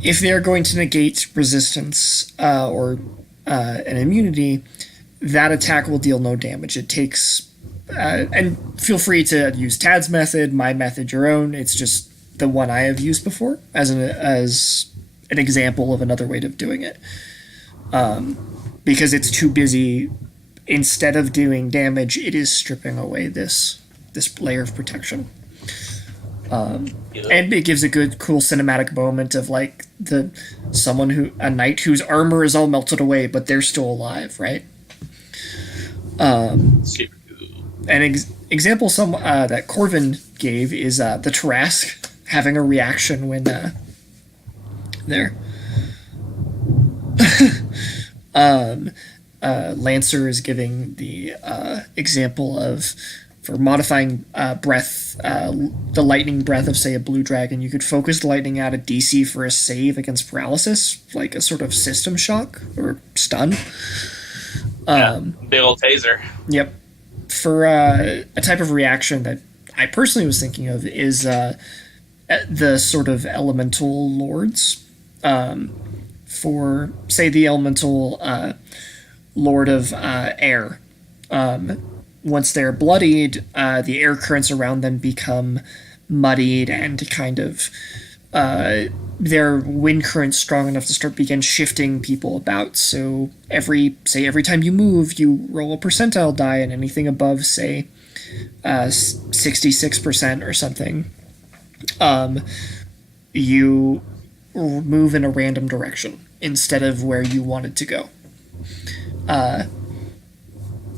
if they are going to negate resistance or an immunity, that attack will deal no damage. It takes... and feel free to use Tad's method, my method, your own. It's just the one I have used before as an example of another way of doing it. Because it's too busy. Instead of doing damage, it is stripping away this layer of protection. And it gives a good, cool cinematic moment of like a knight whose armor is all melted away, but they're still alive, right? Super cool. An example that Corvin gave is the Tarask having a reaction when there. Lancer is giving the example of, for modifying breath, the lightning breath of, say, a blue dragon, you could focus the lightning out at DC for a save against paralysis, like a sort of system shock or stun. Big old taser. Yep. For a type of reaction that I personally was thinking of is the sort of elemental lords. For, say, the elemental lord of air. Once they're bloodied, the air currents around them become muddied and kind of their wind current's strong enough to begin shifting people about. So every time you move, you roll a percentile die, and anything above, say, 66% or something, you move in a random direction instead of where you wanted to go.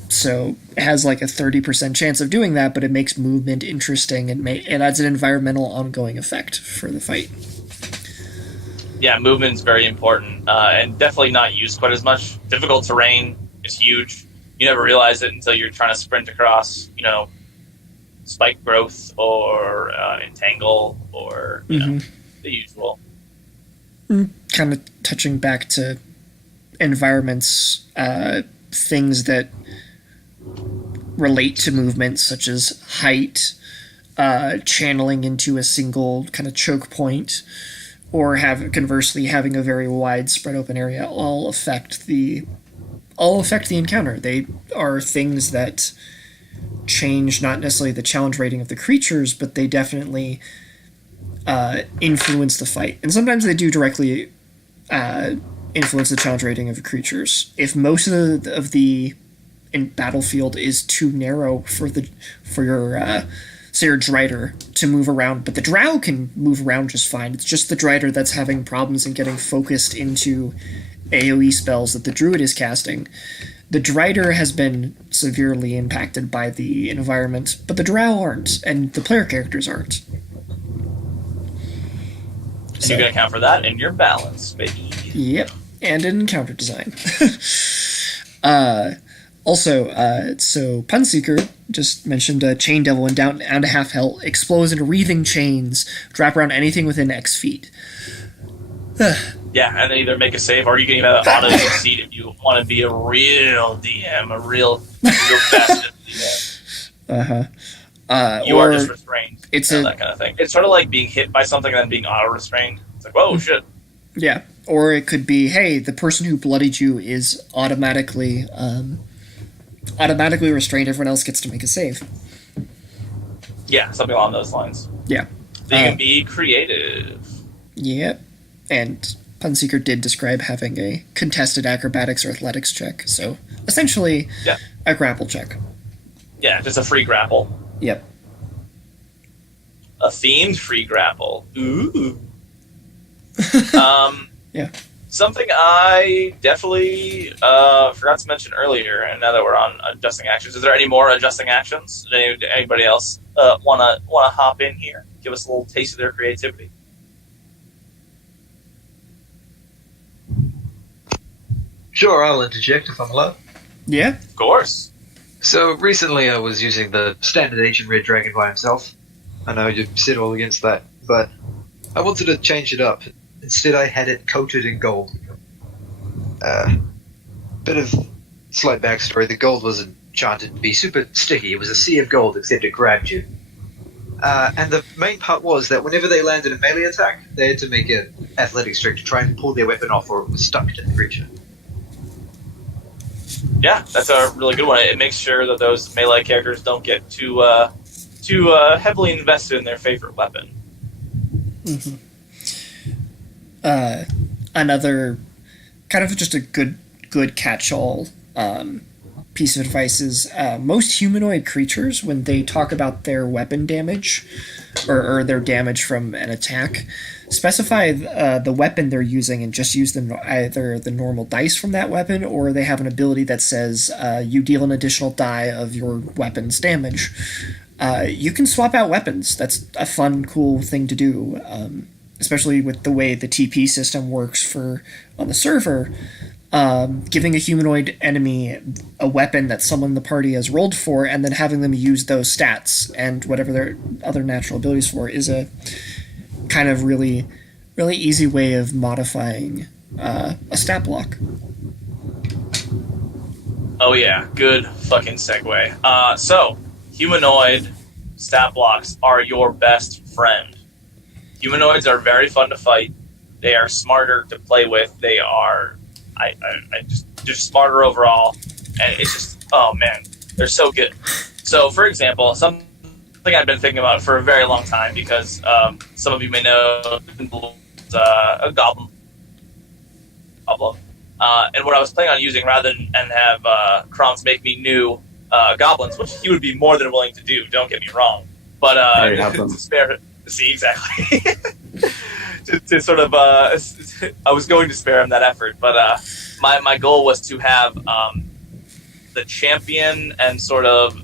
So it has like a 30% chance of doing that, but it makes movement interesting. It adds an environmental ongoing effect for the fight. Yeah, movement's very important, and definitely not used quite as much. Difficult terrain is huge. You never realize it until you're trying to sprint across, spike growth or entangle or the usual. Kind of touching back to environments, things that relate to movement, such as height, channeling into a single kind of choke point, or conversely having a very wide spread open area, all affect the all affect the encounter. They are things that change not necessarily the challenge rating of the creatures, but they definitely influence the fight. And sometimes they do directly influence the challenge rating of the creatures. If most of the in battlefield is too narrow for your say your Drider to move around, but the Drow can move around just fine. It's just the Drider that's having problems in getting focused into AoE spells that the Druid is casting. The Drider has been severely impacted by the environment, but the Drow aren't, and the player characters aren't. And you can account for that in your balance, baby. Yep, and in encounter design. So Punseeker just mentioned Chain Devil and down to half health, explodes into wreathing chains, wrap around anything within X feet. Yeah, and then either make a save, or you can even auto succeed if you want to be a real DM, a real best DM. You are just restrained. It's that kind of thing. It's sort of like being hit by something and then being auto restrained. It's like, whoa, shit. Yeah, or it could be, hey, the person who bloodied you is automatically restrained. Everyone else gets to make a save. Yeah, something along those lines. Yeah, they can be creative. Yep, and Punseeker did describe having a contested acrobatics or athletics check, so essentially a grapple check. Yeah, just a free grapple. Yep. A themed free grapple. Ooh. Yeah. Something I definitely forgot to mention earlier, and now that we're on adjusting actions, is there any more adjusting actions? Does anybody else wanna hop in here? Give us a little taste of their creativity. Sure, I'll interject if I'm allowed. Yeah? Of course. So recently I was using the standard ancient red dragon by himself. I know you said all against that, but I wanted to change it up. Instead I had it coated in gold. Bit of slight backstory, the gold was enchanted to be super sticky. It was a sea of gold, except it grabbed you. And the main part was that whenever they landed a melee attack, they had to make an athletics check to try and pull their weapon off, or it was stuck to the creature. Yeah, that's a really good one. It makes sure that those melee characters don't get too heavily invested in their favorite weapon. Mm-hmm. Another kind of just a good catch-all piece of advice is most humanoid creatures, when they talk about their weapon damage or their damage from an attack, specify the weapon they're using and just use either the normal dice from that weapon, or they have an ability that says you deal an additional die of your weapon's damage. You can swap out weapons. That's a fun, cool thing to do, especially with the way the TP system works on the server. Giving a humanoid enemy a weapon that someone in the party has rolled for, and then having them use those stats and whatever their other natural abilities for is a kind of really, really easy way of modifying a stat block. Oh yeah, good fucking segue. So, humanoid stat blocks are your best friend. Humanoids are very fun to fight. They are smarter to play with. They are just smarter overall, and it's just, oh man, they're so good. So, for example, something I've been thinking about for a very long time, because some of you may know a goblin. And what I was planning on using, rather than have Kronz make me new goblins, which he would be more than willing to do, don't get me wrong, but to spare, see, exactly. to sort of, I was going to spare him that effort, but my goal was to have the champion and sort of,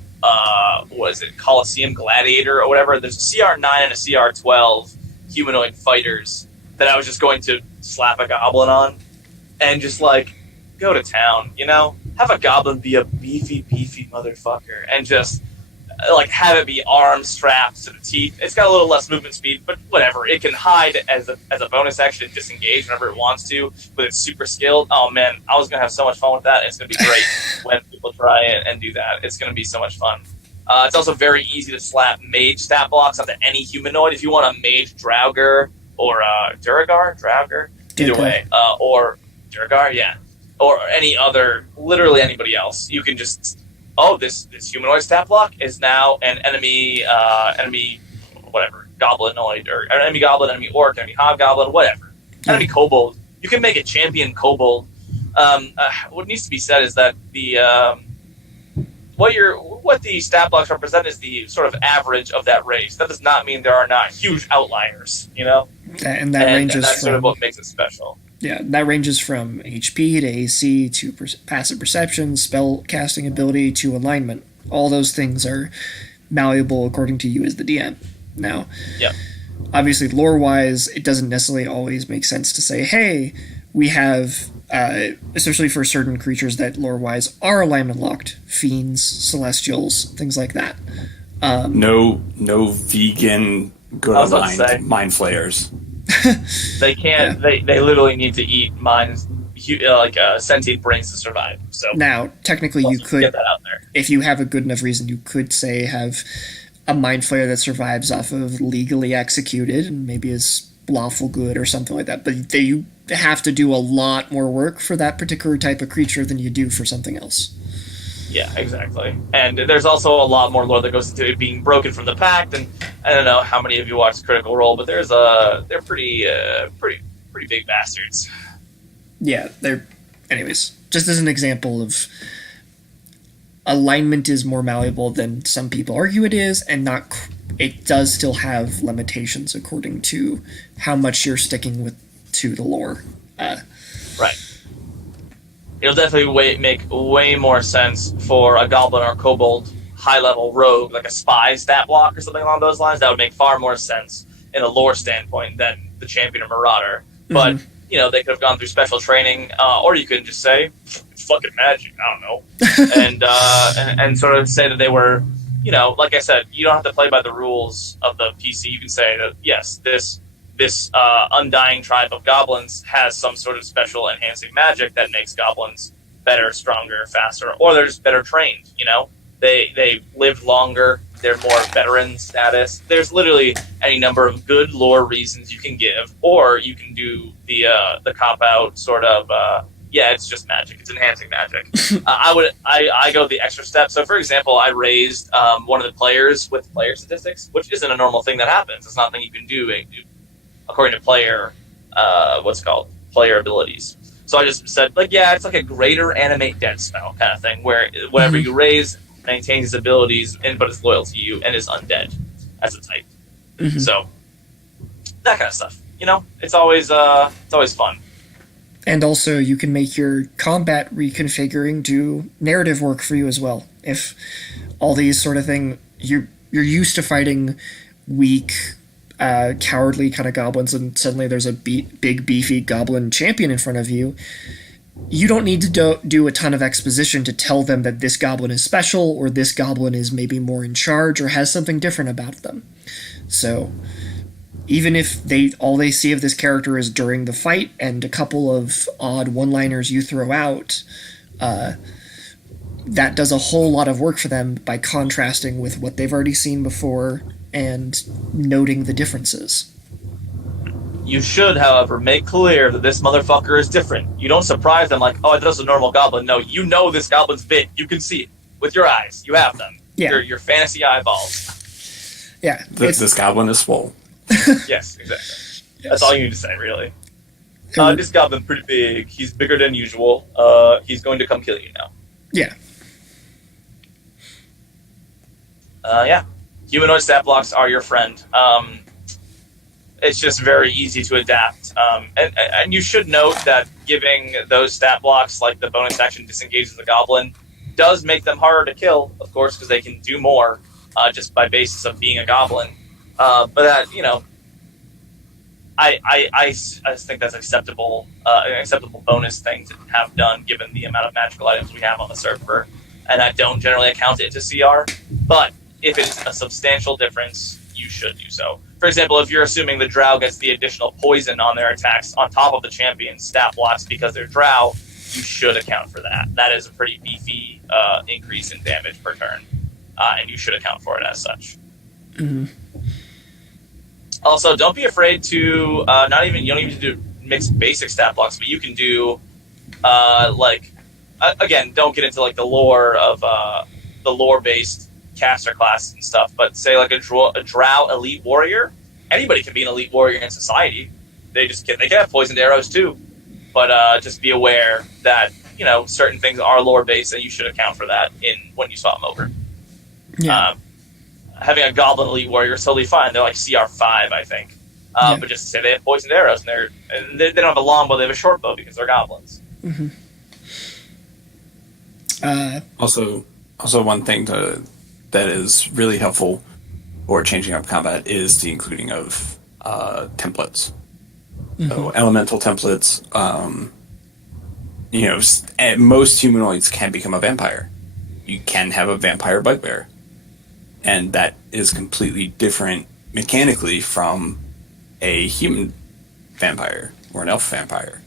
what is it, Coliseum Gladiator or whatever. There's a CR9 and a CR12 humanoid fighters that I was just going to slap a goblin on and just, like, go to town, you know? Have a goblin be a beefy motherfucker and just, like, have it be arms strapped to the teeth. It's got a little less movement speed, but whatever. It can hide as a bonus action and disengage whenever it wants to, but it's super skilled. Oh, man, I was going to have so much fun with that. It's going to be great when people try and do that. It's going to be so much fun. It's also very easy to slap mage stat blocks onto any humanoid. If you want a mage Draugr or Duragar, either way, or Duragar, yeah. or any other, literally anybody else, you can just, oh, this humanoid stat block is now an enemy, whatever, goblinoid, or enemy goblin, enemy orc, enemy hobgoblin, whatever, enemy kobold. You can make a champion kobold. What needs to be said is that what the stat blocks represent is the sort of average of that race. That does not mean there are not huge outliers, you know? And that ranges that's from, sort of what makes it special. Yeah, that ranges from HP to AC to passive perception, spell casting ability to alignment. All those things are malleable according to you as the DM. Now, yeah. Obviously, lore-wise, it doesn't necessarily always make sense to say, hey, we have, especially for certain creatures that lore-wise are alignment locked, fiends, celestials, things like that. No vegan good aligned mind flayers. They can't. Yeah. They literally need to eat minds, like sentient brains to survive. So now, technically, you could get that out there. If you have a good enough reason, you could say have a mind flayer that survives off of legally executed and maybe is lawful good or something like that. But you have to do a lot more work for that particular type of creature than you do for something else. Yeah, exactly. And there's also a lot more lore that goes into it being broken from the pact. And I don't know how many of you watch Critical Role, but they're pretty big bastards. Yeah, they're. Anyways, just as an example of alignment is more malleable than some people argue it is, and it does still have limitations according to how much you're sticking to the lore. Right. It'll definitely make way more sense for a goblin or kobold high-level rogue, like a spy stat block or something along those lines. That would make far more sense in a lore standpoint than the champion or marauder. But, they could have gone through special training, or you could just say, it's fucking magic, I don't know. and sort of say that they were, like I said, you don't have to play by the rules of the PC. You can say that, yes, this undying tribe of goblins has some sort of special enhancing magic that makes goblins better, stronger, faster, or they're just better trained, They lived longer, they're more veteran status. There's literally any number of good lore reasons you can give, or you can do the cop-out sort of, it's just magic, it's enhancing magic. I go the extra step. So, for example, I raised one of the players with player statistics, which isn't a normal thing that happens. It's not a thing you can do according to player abilities. So I just said, it's like a greater animate dead spell kind of thing, where whatever you raise maintains his abilities, but is loyal to you and is undead as a type. So that kind of stuff. It's always fun. And also, you can make your combat reconfiguring do narrative work for you as well. If all these sort of thing, you're used to fighting weak, cowardly kind of goblins, and suddenly there's a big beefy goblin champion in front of you, you don't need to do a ton of exposition to tell them that this goblin is special, or this goblin is maybe more in charge, or has something different about them. So even if all they see of this character is during the fight and a couple of odd one-liners you throw out, that does a whole lot of work for them by contrasting with what they've already seen before and noting the differences. You should, however, make clear that this motherfucker is different. You don't surprise them like, oh, that's a normal goblin. No, you know this goblin's big. You can see it with your eyes. You have them. Yeah. Your fantasy eyeballs. Yeah. This goblin is swole. Yes, exactly. Yes. That's all you need to say, really. This goblin's pretty big. He's bigger than usual. He's going to come kill you now. Yeah. Humanoid stat blocks are your friend. It's just very easy to adapt. And you should note that giving those stat blocks, like the bonus action disengages the goblin, does make them harder to kill, of course, because they can do more just by basis of being a goblin. But that, I just think that's an acceptable bonus thing to have done given the amount of magical items we have on the server. And I don't generally account it to CR, but if it's a substantial difference, you should do so. For example, if you're assuming the drow gets the additional poison on their attacks on top of the champion's stat blocks because they're drow, you should account for that. That is a pretty beefy increase in damage per turn, and you should account for it as such. Also, don't be afraid to you don't even do mix basic stat blocks, but you can do Again, don't get into like the lore of the lore-based caster classes and stuff, but say like a drow elite warrior, anybody can be an elite warrior in society. They can have poisoned arrows too, but just be aware that certain things are lore-based, and you should account for that when you swap them over. Yeah. Having a goblin elite warrior is totally fine. They're like CR5, I think. But just to say they have poisoned arrows, and they don't have a longbow, they have a short bow because they're goblins. Mm-hmm. Also, one thing that is really helpful for changing up combat is the including of templates. Mm-hmm. So elemental templates. Most humanoids can become a vampire. You can have a vampire bugbear, and that is completely different mechanically from a human vampire or an elf vampire.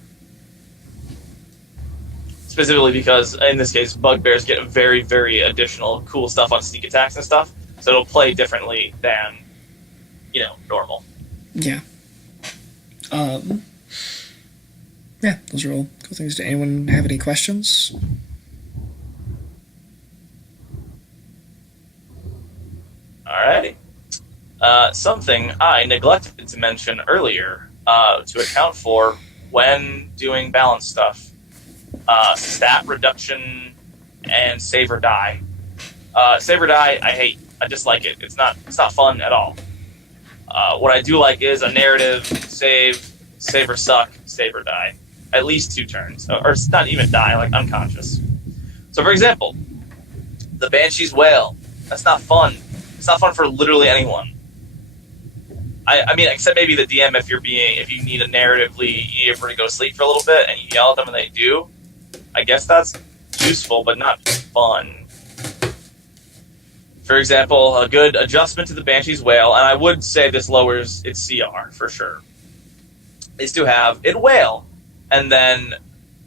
Specifically because, in this case, bugbears get very, very additional cool stuff on sneak attacks and stuff, so it'll play differently than, normal. Yeah. Yeah, those are all cool things. Does anyone have any questions? Alrighty. Something I neglected to mention earlier to account for when doing balance stuff. Stat reduction and save or die. Save or die, I hate. I dislike it. It's not fun at all. What I do like is a narrative save or suck, save or die. At least 2 turns, or not even die, like unconscious. So, for example, the Banshee's Wail. That's not fun. It's not fun for literally anyone. I mean, except maybe the DM if you need a narratively, you need to go sleep for a little bit and you yell at them and they do. I guess that's useful, but not fun. For example, a good adjustment to the Banshee's Wail, and I would say this lowers its CR for sure, is to have it wail, and then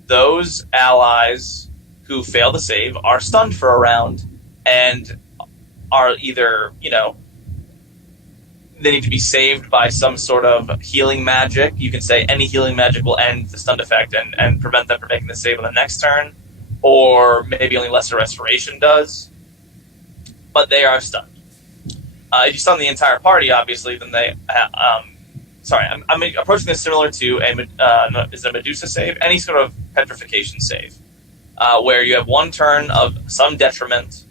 those allies who fail to save are stunned for a round and are either, they need to be saved by some sort of healing magic. You can say any healing magic will end the stunned effect and prevent them from making the save on the next turn, or maybe only Lesser Restoration does. But they are stunned. If you stun the entire party, obviously, then they... I'm approaching this similar to a Medusa save, any sort of petrification save, where you have 1 turn of some detriment,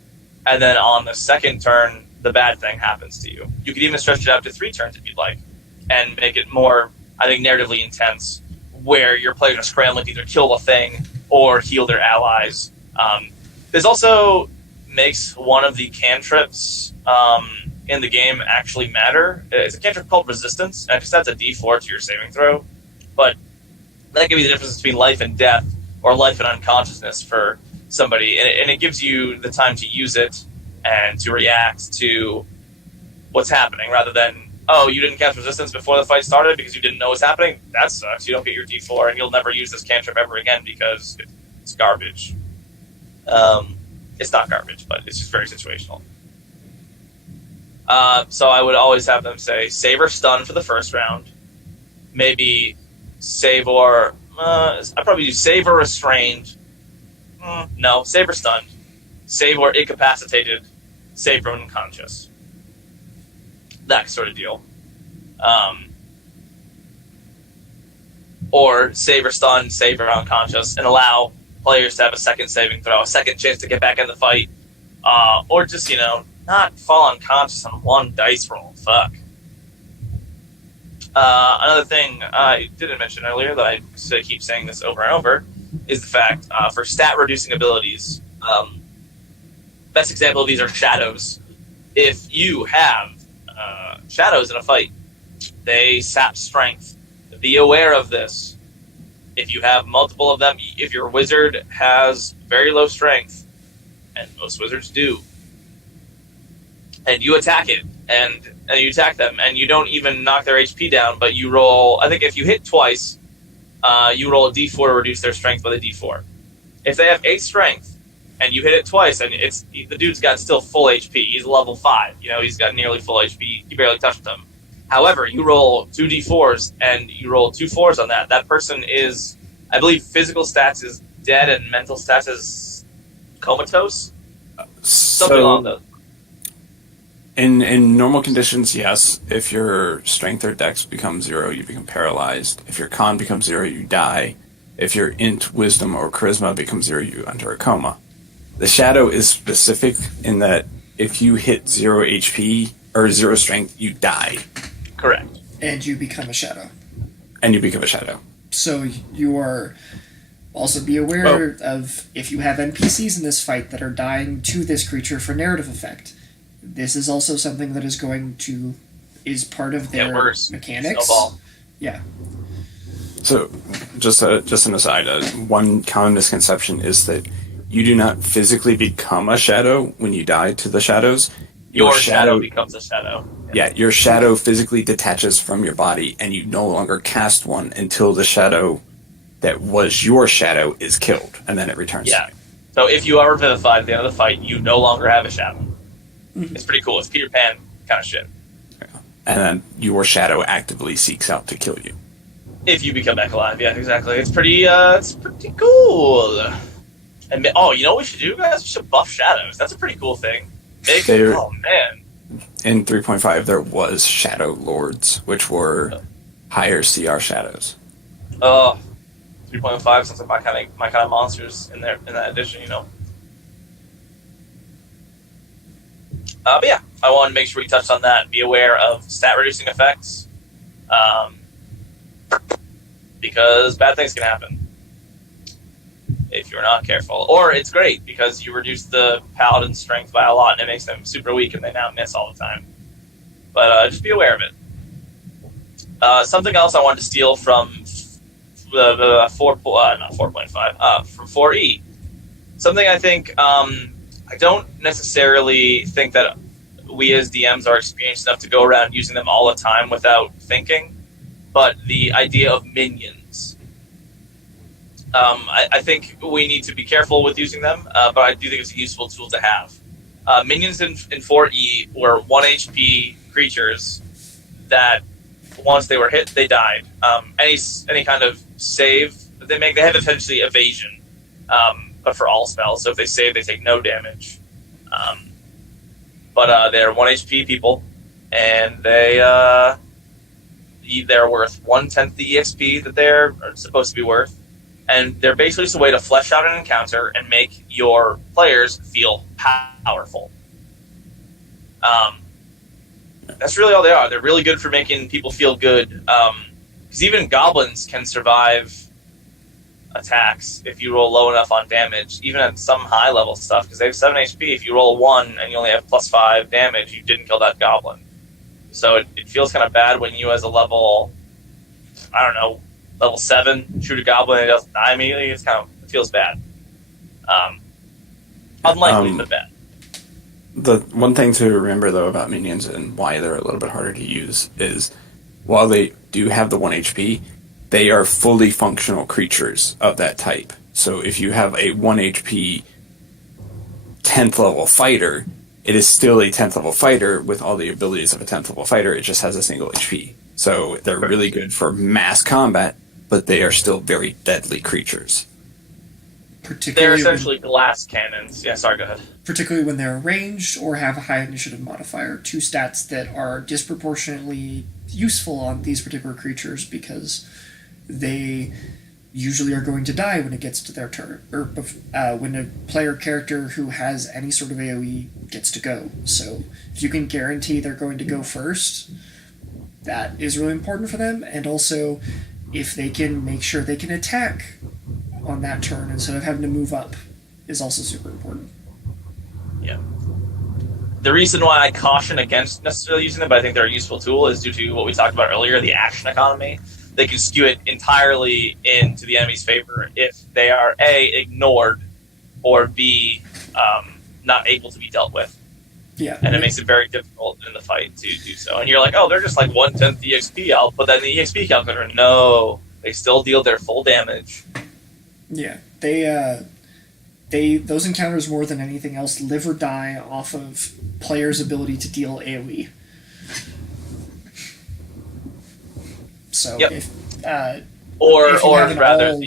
and then on the second turn, the bad thing happens to you. You could even stretch it out to 3 turns if you'd like, and make it more, I think, narratively intense, where your players are scrambling to either kill the thing or heal their allies. This also makes one of the cantrips in the game actually matter. It's a cantrip called Resistance, and it just adds a d4 to your saving throw, but that can be the difference between life and death, or life and unconsciousness for somebody, and it gives you the time to use it and to react to what's happening, rather than, oh, you didn't cast Resistance before the fight started because you didn't know what's happening? That sucks. You don't get your d4, and you'll never use this cantrip ever again because it's garbage. It's not garbage, but it's just very situational. So I would always have them say, save or stun for the first round. Maybe save or... I'd probably do save or restrained. No, save or stunned. Save or incapacitated. Save or unconscious. That sort of deal. Or save or stun, save or unconscious, and allow players to have a second saving throw, a second chance to get back in the fight. Or just, not fall unconscious on 1 dice roll. Fuck. Another thing I didn't mention earlier that I keep saying this over and over is the fact for stat reducing abilities. Best example of these are shadows. If you have shadows in a fight, they sap strength. Be aware of this. If you have multiple of them, if your wizard has very low strength, and most wizards do, and you attack it, and you attack them, and you don't even knock their HP down, but you roll, I think if you hit twice, you roll a d4 to reduce their strength by the d4. If they have 8 strength, and you hit it twice, and the dude's got still full HP, he's level 5, he's got nearly full HP, you barely touched him. However, you roll 2 d4s, and you roll 2 4s on that person is I believe physical stats is dead and mental stats is comatose. Something along those. In normal conditions, yes. If your strength or dex becomes 0, you become paralyzed. If your con becomes 0, you die. If your int, wisdom, or charisma becomes 0, you enter a coma. The shadow is specific in that if you hit 0 HP or 0 strength, you die. Correct. And you become a shadow. So you are also be aware of if you have NPCs in this fight that are dying to this creature for narrative effect. This is also something that is part of their mechanics. Snowball. Yeah. So, just an aside, one common misconception is that you do not physically become a shadow when you die to the shadows. Your shadow becomes a shadow. Yeah, your shadow physically detaches from your body, and you no longer cast one until the shadow that was your shadow is killed, and then it returns to you. So if you are revivified at the end of the fight, you no longer have a shadow. Mm-hmm. It's pretty cool. It's Peter Pan kind of shit. Yeah. And then your shadow actively seeks out to kill you. If you become back alive, yeah, exactly. It's pretty cool. And you know what we should do, guys? We should buff shadows. That's a pretty cool thing. Oh man. In 3.5, there was Shadow Lords, which were higher CR shadows. 3.5 sounds like my kind of monsters in that edition, you know. But yeah, I wanted to make sure we touched on that. Be aware of stat reducing effects, because bad things can happen if you're not careful. Or it's great because you reduce the paladin's strength by a lot and it makes them super weak and they now miss all the time. But just be aware of it. Something else I wanted to steal from the 4.5 from 4E. Something I think I don't necessarily think that we as DMs are experienced enough to go around using them all the time without thinking, but the idea of minions. I think we need to be careful with using them, but I do think it's a useful tool to have. Minions in 4E were 1 HP creatures that once they were hit, they died. Any kind of save that they make, they have essentially evasion, but for all spells. So if they save, they take no damage. But they're 1 HP people, and they're worth 1/10 the EXP that they're supposed to be worth. And they're basically just a way to flesh out an encounter and make your players feel powerful. That's really all they are. They're really good for making people feel good. Because even goblins can survive attacks if you roll low enough on damage, even at some high level stuff, because they have 7 HP. If you roll a 1 and you only have +5 damage, you didn't kill that goblin. So it feels kind of bad when you, as a level, I don't know, level 7, shoot a goblin and it doesn't die immediately. It feels bad. Unlikely, but bad. The one thing to remember, though, about minions and why they're a little bit harder to use is, while they do have the 1 HP, they are fully functional creatures of that type. So if you have a 1 HP 10th level fighter, it is still a 10th level fighter with all the abilities of a 10th level fighter. It just has a single HP. So they're really good for mass combat, but they are still very deadly creatures. They're essentially glass cannons. Yeah, sorry, go ahead. Particularly when they're ranged or have a high initiative modifier. 2 stats that are disproportionately useful on these particular creatures because they usually are going to die when it gets to their turn, or when a player character who has any sort of AoE gets to go. So if you can guarantee they're going to go first, that is really important for them. And also, if they can make sure they can attack on that turn instead of having to move up, is also super important. Yeah. The reason why I caution against necessarily using them, but I think they're a useful tool, is due to what we talked about earlier, the action economy. They can skew it entirely into the enemy's favor if they are A, ignored, or B, not able to be dealt with. Yeah. And it makes it very difficult in the fight to do so. And you're like, oh, they're just like 1/10 EXP. I'll put that in the EXP calculator. No, they still deal their full damage. Yeah. Those encounters, more than anything else, live or die off of players' ability to deal AoE. So yep. if or if you have an rather all-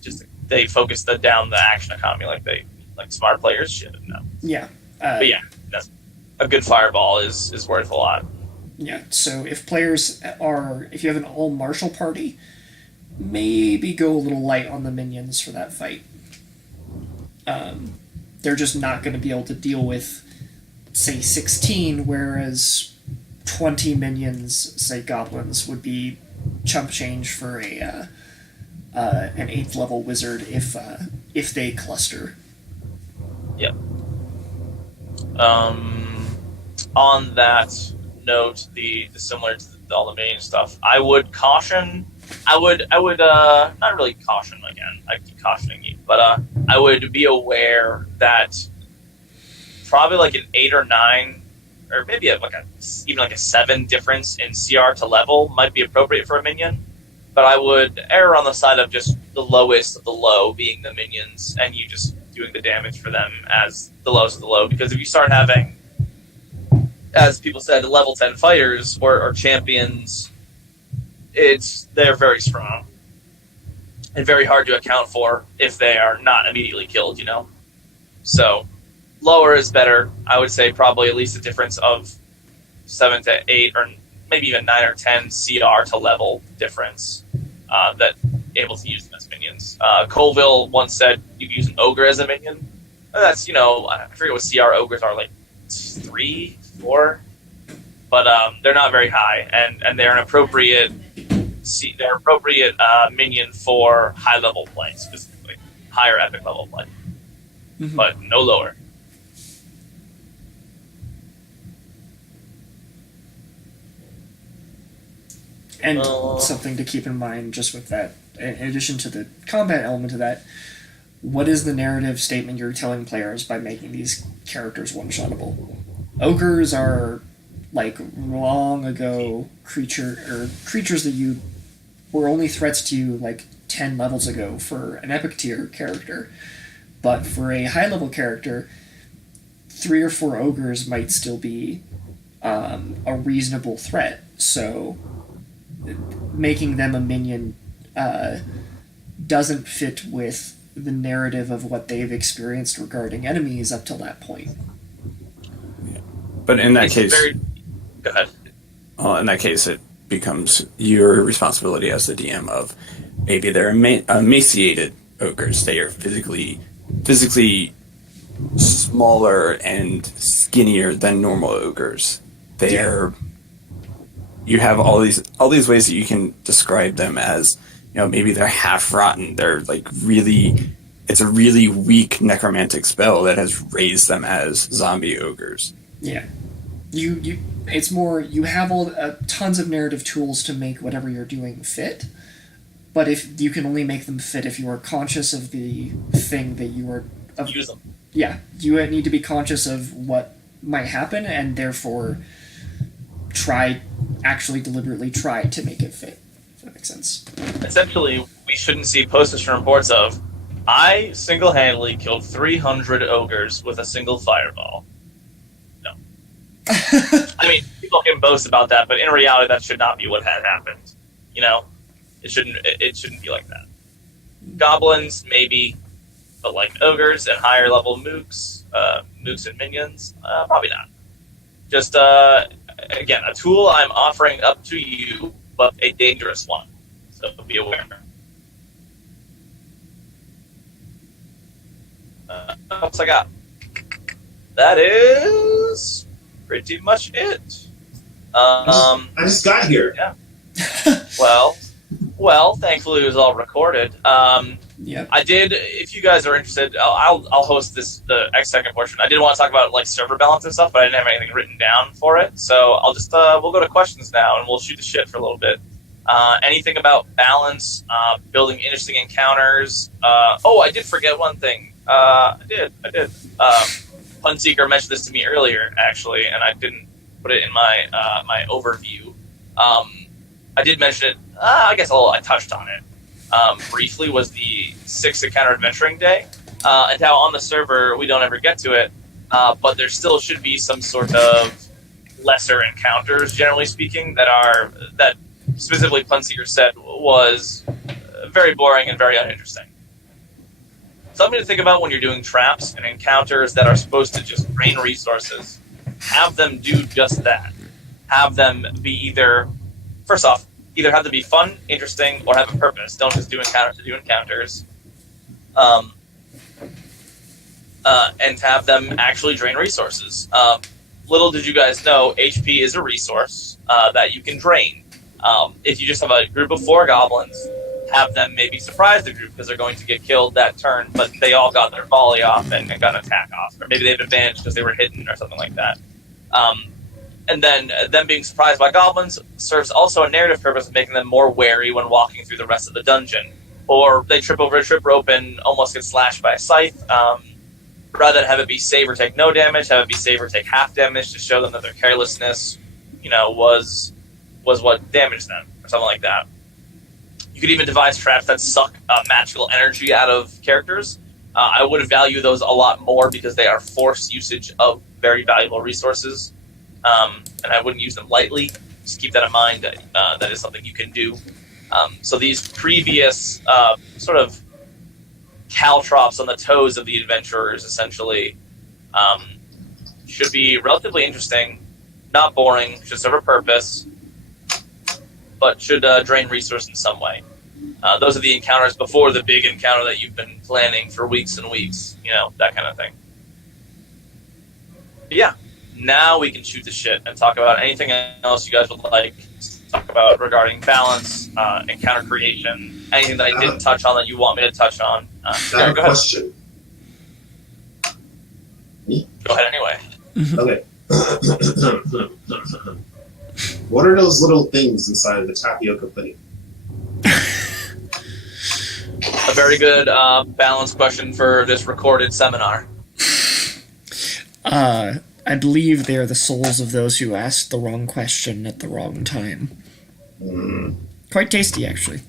just they focus down the action economy like smart players should. No. Yeah. But yeah, that's, a good fireball is worth a lot. Yeah, so if you have an all martial party, maybe go a little light on the minions for that fight. They're just not going to be able to deal with, say, 16, whereas 20 minions, say goblins, would be chump change for an 8th level wizard if they cluster. Yep. On that note, the similar to all the main stuff, I would caution. I would not really caution again. I keep cautioning you, but I would be aware that probably like an 8 or 9, or maybe even a 7 difference in CR to level might be appropriate for a minion. But I would err on the side of just the lowest of the low being the minions, and you just doing the damage for them as the lowest of the low. Because if you start having, as people said, level 10 fighters or champions, they're very strong and very hard to account for if they are not immediately killed, So lower is better. I would say probably at least a difference of 7 to 8 or maybe even 9 or 10 CR to level difference that able to use them as minions. Colville once said you can use an ogre as a minion. And that's, I forget what CR ogres are, like 3, 4, but they're not very high, and they're an appropriate minion for high level play, specifically higher epic level play, but no lower. And something to keep in mind just with that, in addition to the combat element of that, what is the narrative statement you're telling players by making these characters one-shottable? Ogres are like long ago creatures that were only threats to you like 10 levels ago for an epic tier character. But for a high level character, 3 or 4 ogres might still be a reasonable threat. So making them a minion doesn't fit with the narrative of what they've experienced regarding enemies up till that point. Yeah. But in that case, go ahead. In that case, it becomes your responsibility as the DM of maybe they're emaciated ogres. They are physically smaller and skinnier than normal ogres. You have all these ways that you can describe them as, maybe they're half rotten. They're it's a really weak necromantic spell that has raised them as zombie ogres. Yeah. It's more, you have tons of narrative tools to make whatever you're doing fit, but if you can only make them fit if you are conscious of the thing that you are... Use them. Yeah, you need to be conscious of what might happen, and therefore deliberately try to make it fit, if that makes sense. Essentially, we shouldn't see post-mission reports of, I single-handedly killed 300 ogres with a single fireball. No. I mean, people can boast about that, but in reality, that should not be what had happened. It shouldn't be like that. Goblins, maybe, but like ogres and higher level mooks and minions, probably not. Just, again, a tool I'm offering up to you, but a dangerous one. So be aware. What else I got? That is pretty much it. I just got here. Yeah. Well, thankfully it was all recorded. Yeah. I did. If you guys are interested, I'll host the second portion. I did want to talk about like server balance and stuff, but I didn't have anything written down for it. So I'll just we'll go to questions now, and we'll shoot the shit for a little bit. Anything about balance, building interesting encounters. I did forget one thing. I did. Punseeker mentioned this to me earlier, actually, and I didn't put it in my my overview. I did mention it. I guess I touched on it briefly. Was the 6th Encounter Adventuring Day, and how on the server we don't ever get to it, but there still should be some sort of lesser encounters, generally speaking, that specifically Punseeker said was very boring and very uninteresting. Something to think about when you're doing traps and encounters that are supposed to just drain resources. Have them do just that. Have them be either, first off, either have them be fun, interesting, or have a purpose. Don't just do encounters to do encounters. And have them actually drain resources. Little did you guys know, HP is a resource that you can drain. If you just have a group of 4 goblins, have them maybe surprise the group because they're going to get killed that turn, but they all got their volley off and got an attack off. Or maybe they have advantage because they were hidden or something like that. And then them being surprised by goblins serves also a narrative purpose of making them more wary when walking through the rest of the dungeon. Or they trip over a trip rope and almost get slashed by a scythe. Rather than have it be save or take no damage, have it be save or take half damage to show them that their carelessness, was what damaged them, or something like that. You could even devise traps that suck magical energy out of characters. I would value those a lot more because they are forced usage of very valuable resources, and I wouldn't use them lightly. Just keep that in mind. That is something you can do. So these previous sort of caltrops on the toes of the adventurers, essentially, should be relatively interesting, not boring, should serve a purpose, but should drain resource in some way. Those are the encounters before the big encounter that you've been planning for weeks and weeks, that kind of thing. But yeah, now we can shoot the shit and talk about anything else you guys would like to talk about regarding balance, encounter creation, anything that I didn't touch on that you want me to touch on. I have a question. Me? Go ahead anyway. Okay. What are those little things inside of the tapioca pudding? A very good balance question for this recorded seminar. I believe they are the souls of those who asked the wrong question at the wrong time. Quite tasty, actually.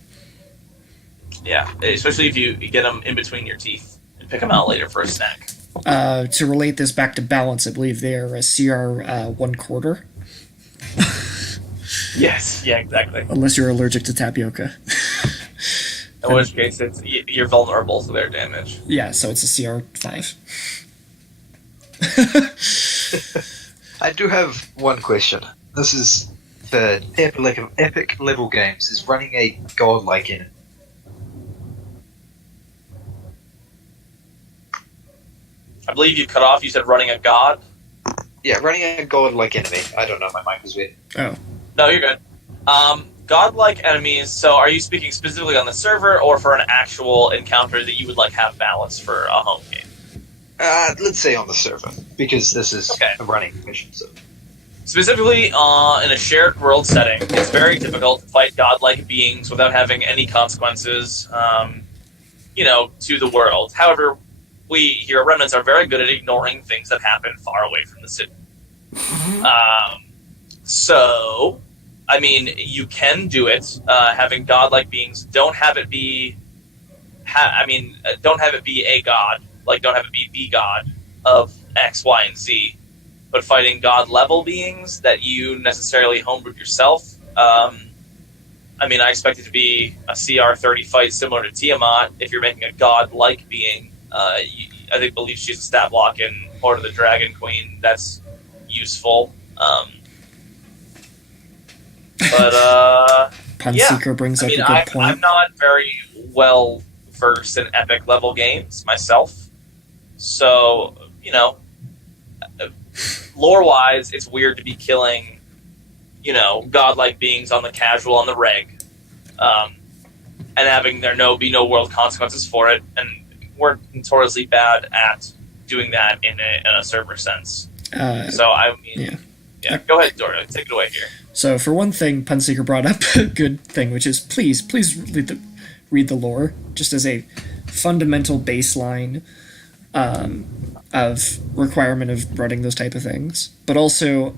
Yeah, especially if you get them in between your teeth and pick them out later for a snack. To relate this back to balance, I believe they are a CR 1/4. Yes, yeah, exactly. Unless you're allergic to tapioca. In which case, you're vulnerable to their damage. Yeah, so it's a CR 5. I do have one question. This is for epic level games. Is running a godlike in it? I believe you cut off. You said running a god. Yeah, running a godlike enemy. I don't know. My mic was weird. Oh. No, you're good. Godlike enemies. So, are you speaking specifically on the server, or for an actual encounter that you would like have balance for a home game? Let's say on the server, because this is a running mission. So. Specifically, in a shared world setting, it's very difficult to fight godlike beings without having any consequences, to the world. However, we here at Remnants are very good at ignoring things that happen far away from the city. So, I mean, you can do it, having godlike beings. Don't have it be a god. Like, don't have it be the god of X, Y, and Z. But fighting god-level beings that you necessarily homebrewed yourself. I expect it to be a CR30 fight similar to Tiamat. If you're making a god-like being, I believe she's a stat block in Horde of the Dragon Queen. That's useful. Punseeker brings up a good point. I'm not very well versed in epic level games myself, so lore-wise, it's weird to be killing, godlike beings on the casual, on the reg, and having there be no world consequences for it. And we're notoriously bad at doing that in a server sense. Yeah. Go ahead, Dora. Take it away here. So, for one thing, Punseeker brought up a good thing, which is please read the lore, just as a fundamental baseline of requirement of running those type of things. But also,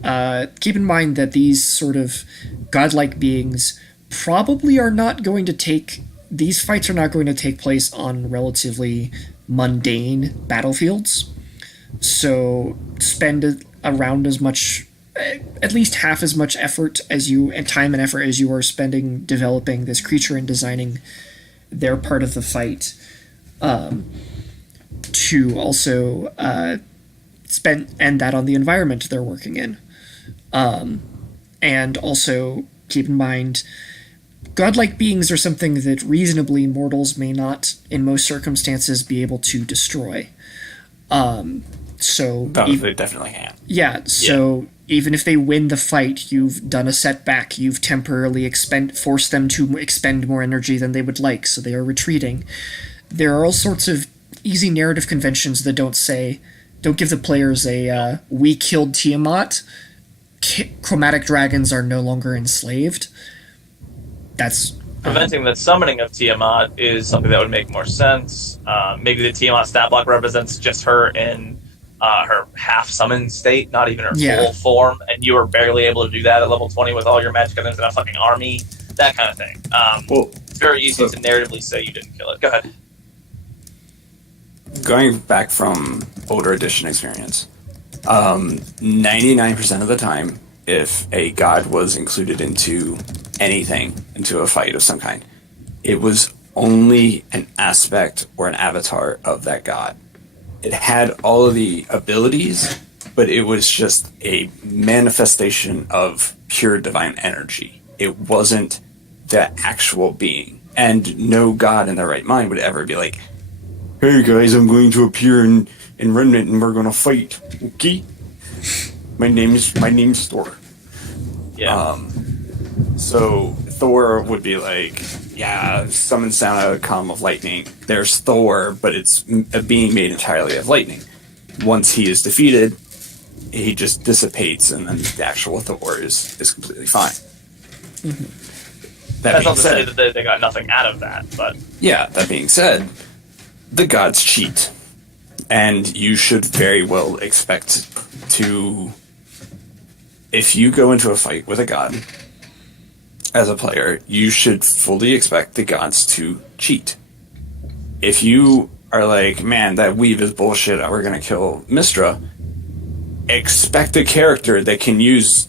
keep in mind that these sort of godlike beings probably are not going to take... These fights are not going to take place on relatively mundane battlefields. So, spend around as much... at least half as much effort as you... and time and effort as you are spending developing this creature and designing their part of the fight, to also end that on the environment they're working in. And also keep in mind, godlike beings are something that reasonably mortals may not, in most circumstances, be able to destroy. They definitely can. Yeah, so even if they win the fight, you've done a setback, you've temporarily forced them to expend more energy than they would like, so they are retreating. There are all sorts of easy narrative conventions that don't give the players a, we killed Tiamat, chromatic dragons are no longer enslaved. That's... Preventing the summoning of Tiamat is something that would make more sense. Maybe the Tiamat stat block represents just her in her half-summoned state, not even her full form, and you were barely able to do that at level 20 with all your magic items and a fucking army, that kind of thing. It's very easy to narratively say you didn't kill it. Go ahead. Going back from older edition experience, 99% of the time, if a god was included into anything, into a fight of some kind, it was only an aspect or an avatar of that god. It had all of the abilities, but it was just a manifestation of pure divine energy. It wasn't the actual being. And no god in their right mind would ever be like, hey guys, I'm going to appear in Remnant and we're going to fight. Okay? My name's Thor. Yeah. So Thor would be like, yeah, summons down a column of lightning. There's Thor, but it's a being made entirely of lightning. Once he is defeated, he just dissipates, and then the actual Thor is completely fine. Mm-hmm. That's not to say that they got nothing out of that, but... Yeah, that being said, the gods cheat. And you should very well expect to... If you go into a fight with a god, as a player, you should fully expect the gods to cheat. If you are like, man, that weave is bullshit, we're going to kill Mystra, expect a character that can use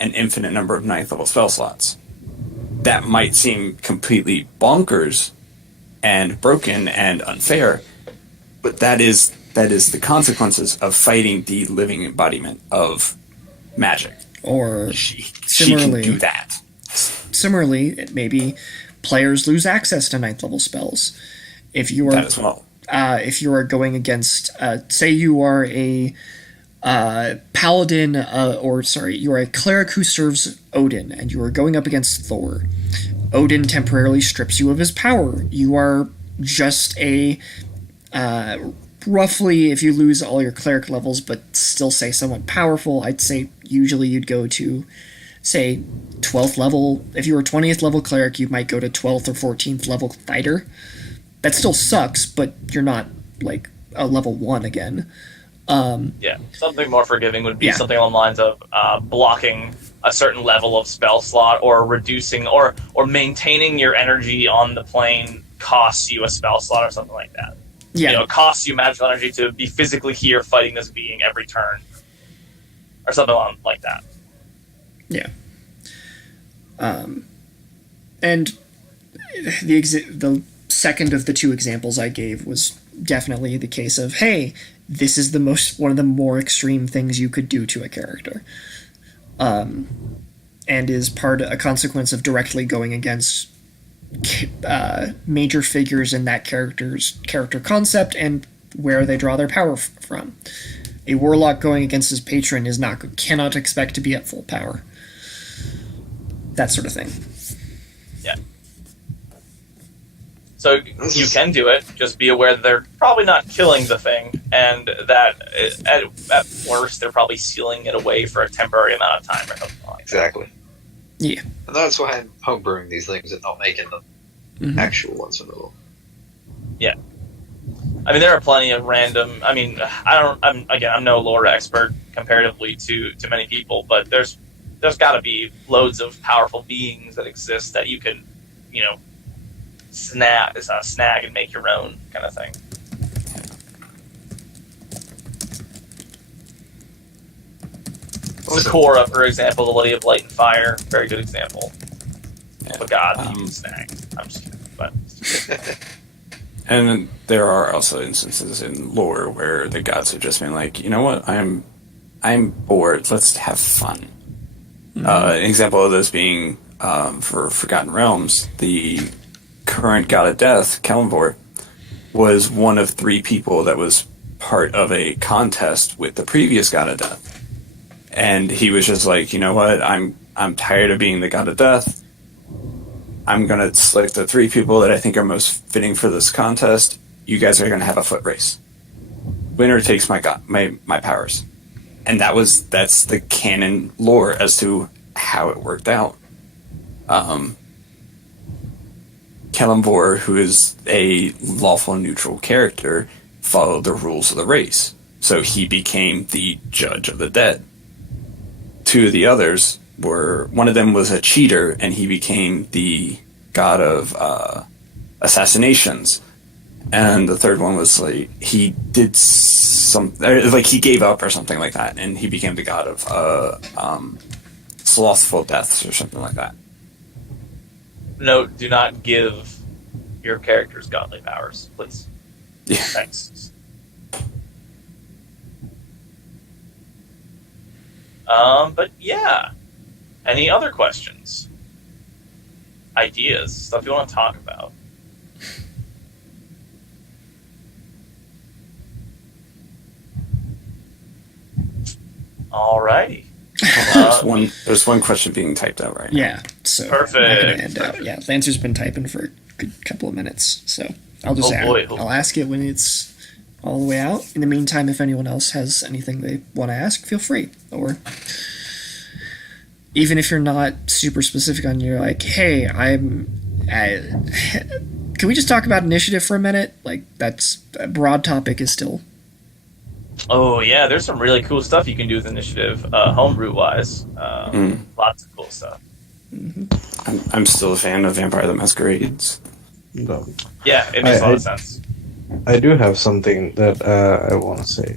an infinite number of 9th level spell slots. That might seem completely bonkers and broken and unfair, but that is the consequences of fighting the living embodiment of magic. Or she similarly, can do that. Similarly, maybe players lose access to 9th level spells. If you are, that as well. If you are going against, say you are a paladin, you are a cleric who serves Odin, and you are going up against Thor. Odin temporarily strips you of his power. You are just a, roughly, if you lose all your cleric levels, but still say somewhat powerful, I'd say usually you'd go to, say, 12th level. If you were 20th level cleric, you might go to 12th or 14th level fighter. That still sucks, but you're not, like, a level 1 again. Yeah, something more forgiving would be something along the lines of blocking a certain level of spell slot, or reducing or maintaining your energy on the plane costs you a spell slot or something like that. Yeah. You know, it costs you magical energy to be physically here fighting this being every turn. Or something like that. Yeah. And the second of the two examples I gave was definitely the case of, hey, this is one of the more extreme things you could do to a character. And is a consequence of directly going against major figures in that character's character concept and where they draw their power from. A warlock going against his patron cannot expect to be at full power. That sort of thing. Yeah. So you can do it, just be aware that they're probably not killing the thing, and that at worst they're probably sealing it away for a temporary amount of time or something like that. Exactly. Yeah. And that's why I'm homebrewing these things and not making them actual ones for the law. Yeah. I mean, there are plenty of random... I mean, I'm no lore expert comparatively to many people, but there's got to be loads of powerful beings that exist that you can, snag and make your own kind of thing. Sakura, for example, the Lady of Light and Fire, very good example of a god that you can snag. I'm just kidding, but And there are also instances in lore where the gods have just been like, you know what, I'm bored. Let's have fun. An example of this being for Forgotten Realms, the current god of death, Kalimvor, was one of 3 people that was part of a contest with the previous god of death, and he was just like, you know what, I'm tired of being the god of death. I'm gonna select the 3 people that I think are most fitting for this contest. You guys are gonna have a foot race. Winner takes my powers. And that's the canon lore as to how it worked out. Kalimvor, who is a lawful neutral character, followed the rules of the race. So he became the judge of the dead. 2 of the others one of them was a cheater, and he became the god of assassinations. And the third one was like he did like he gave up or something like that, and he became the god of slothful deaths or something like that. Note: do not give your characters godly powers, please. Yeah. Thanks. But yeah. Any other questions? Ideas? Stuff you want to talk about? Alrighty. There's one question being typed out right now. Yeah, so Perfect. I'm not gonna end out. Yeah, Lancer's been typing for a good couple of minutes, so I'll just I'll ask it when it's all the way out. In the meantime, if anyone else has anything they want to ask, feel free. Or even if you're not super specific on, you're like, hey, can we just talk about initiative for a minute? Like, that's a broad topic is still. Oh yeah, there's some really cool stuff you can do with initiative, homebrew wise. Lots of cool stuff. I'm still a fan of Vampire the Masquerades. No. Yeah, it makes a lot of sense. I do have something that I want to say.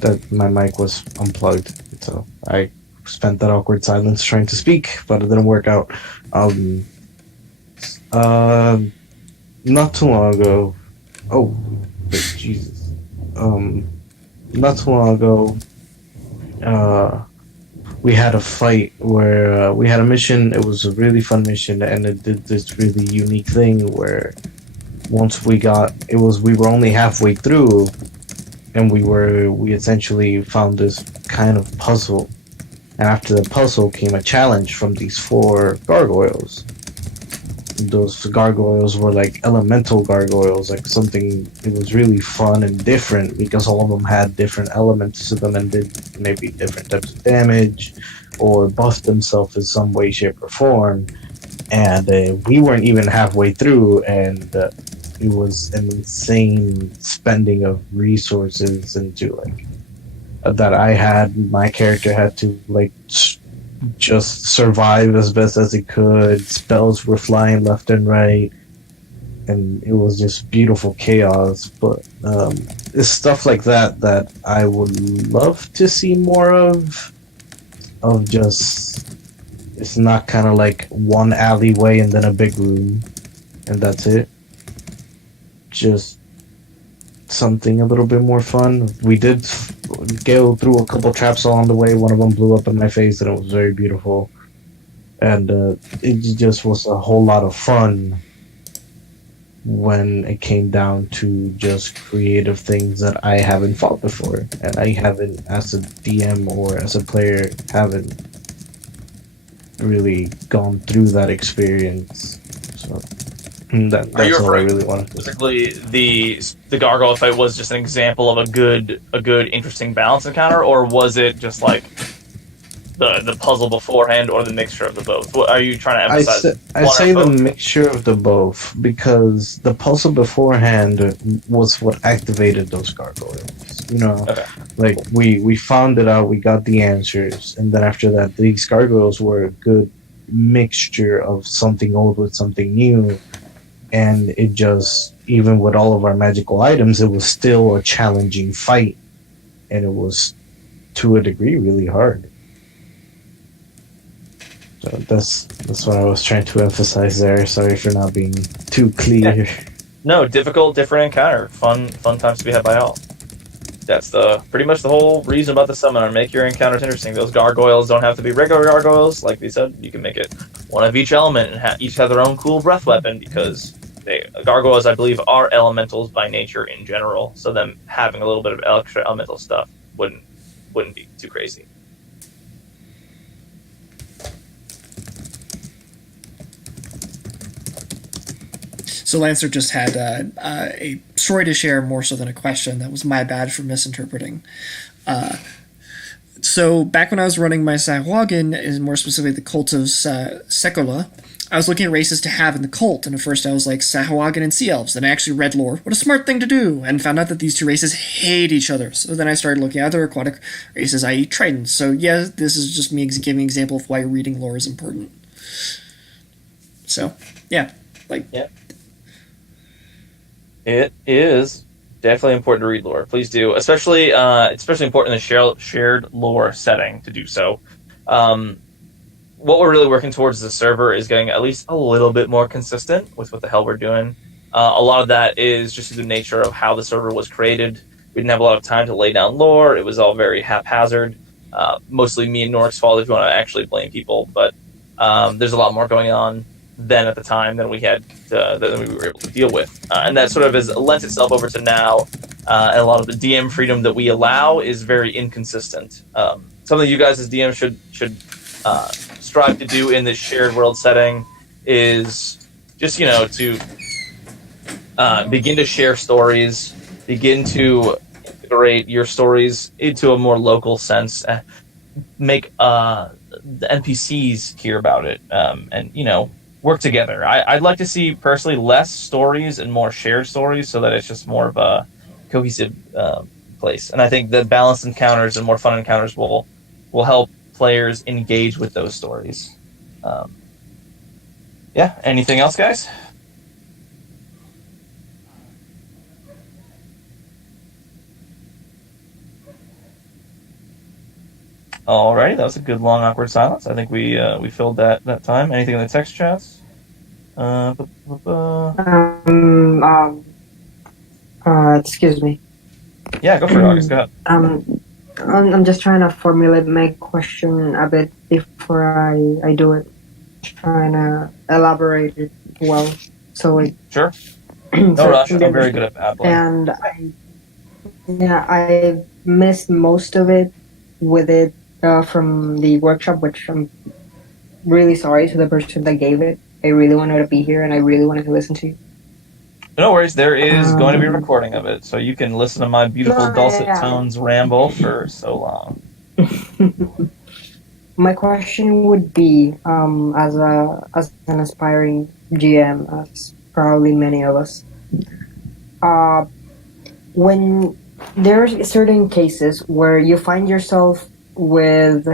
That my mic was unplugged, so I spent that awkward silence trying to speak, but it didn't work out. Not too long ago. Oh, wait, Jesus. Not too long ago, we had a fight where we had a mission. It was a really fun mission, and it did this really unique thing where once we were only halfway through, and we essentially found this kind of puzzle. And after the puzzle came a challenge from these 4 gargoyles. Those gargoyles were like elemental gargoyles, like something. It was really fun and different because all of them had different elements to them and did maybe different types of damage or buffed themselves in some way, shape, or form. And we weren't even halfway through, and it was an insane spending of resources into like that my character had to like just survive as best as he could. Spells were flying left and right, and it was just beautiful chaos. But it's stuff like that I would love to see more of just, it's not kind of like one alleyway and then a big room and that's it. Just something a little bit more fun. We did go through a couple traps along the way. One of them blew up in my face, and it was very beautiful. And it just was a whole lot of fun when it came down to just creative things that I haven't fought before, and I haven't, as a DM or as a player, haven't really gone through that experience. So that's all I really wanted to say. Basically, the gargoyle fight was just an example of a good, interesting balance encounter, or was it just like the puzzle beforehand, or the mixture of the both? What are you trying to emphasize? I'd say the mixture of the both, because the puzzle beforehand was what activated those gargoyles. You know, Okay. like we found it out, we got the answers, and then after that, these gargoyles were a good mixture of something old with something new. And it just, even with all of our magical items, it was still a challenging fight. And it was, to a degree, really hard. That's what I was trying to emphasize there. Sorry for not being too clear. No, difficult, different encounter. Fun times to be had by all. That's pretty much the whole reason about the seminar. Make your encounters interesting. Those gargoyles don't have to be regular gargoyles. Like we said, you can make it one of each element and each have their own cool breath weapon because gargoyles, I believe, are elementals by nature in general. So them having a little bit of extra elemental stuff wouldn't be too crazy. So Lancer just had a story to share more so than a question. That was my bad for misinterpreting. So back when I was running my Sahuagin, and more specifically the cult of Sekola, I was looking at races to have in the cult, and at first I was like, Sahuagin and Sea Elves, and I actually read lore. What a smart thing to do! And found out that these two races hate each other. So then I started looking at other aquatic races, i.e. Tritons. So yeah, this is just me giving an example of why reading lore is important. So, yeah. Yeah. It is definitely important to read lore. Please do, especially important in a shared lore setting to do so. What we're really working towards as a server is getting at least a little bit more consistent with what the hell we're doing. A lot of that is just the nature of how the server was created. We didn't have a lot of time to lay down lore. It was all very haphazard. Mostly me and Norik's fault if you want to actually blame people, but there's a lot more going on then at the time than we had than we were able to deal with, and that sort of has lent itself over to now. And a lot of the DM freedom that we allow is very inconsistent. Something you guys as DM should strive to do in this shared world setting is just to begin to share stories, begin to integrate your stories into a more local sense, make the NPCs hear about it, and work together. I'd like to see personally less stories and more shared stories so that it's just more of a cohesive place. And I think the balanced encounters and more fun encounters will help players engage with those stories. Yeah, anything else, guys? Alrighty, that was a good long awkward silence. I think we filled that time. Anything in the text chats? Excuse me. Yeah, go for it, August. Go ahead. I'm just trying to formulate my question a bit before I do it. Trying to elaborate it well. So sure. No rush. I'm very good at babbling. And I missed most of it with it from the workshop, which I'm really sorry to the person that gave it. I really wanted to be here and I really wanted to listen to you. No worries, there is going to be a recording of it, so you can listen to my beautiful dulcet tones ramble for so long. My question would be, as an aspiring GM, as probably many of us, when there's certain cases where you find yourself with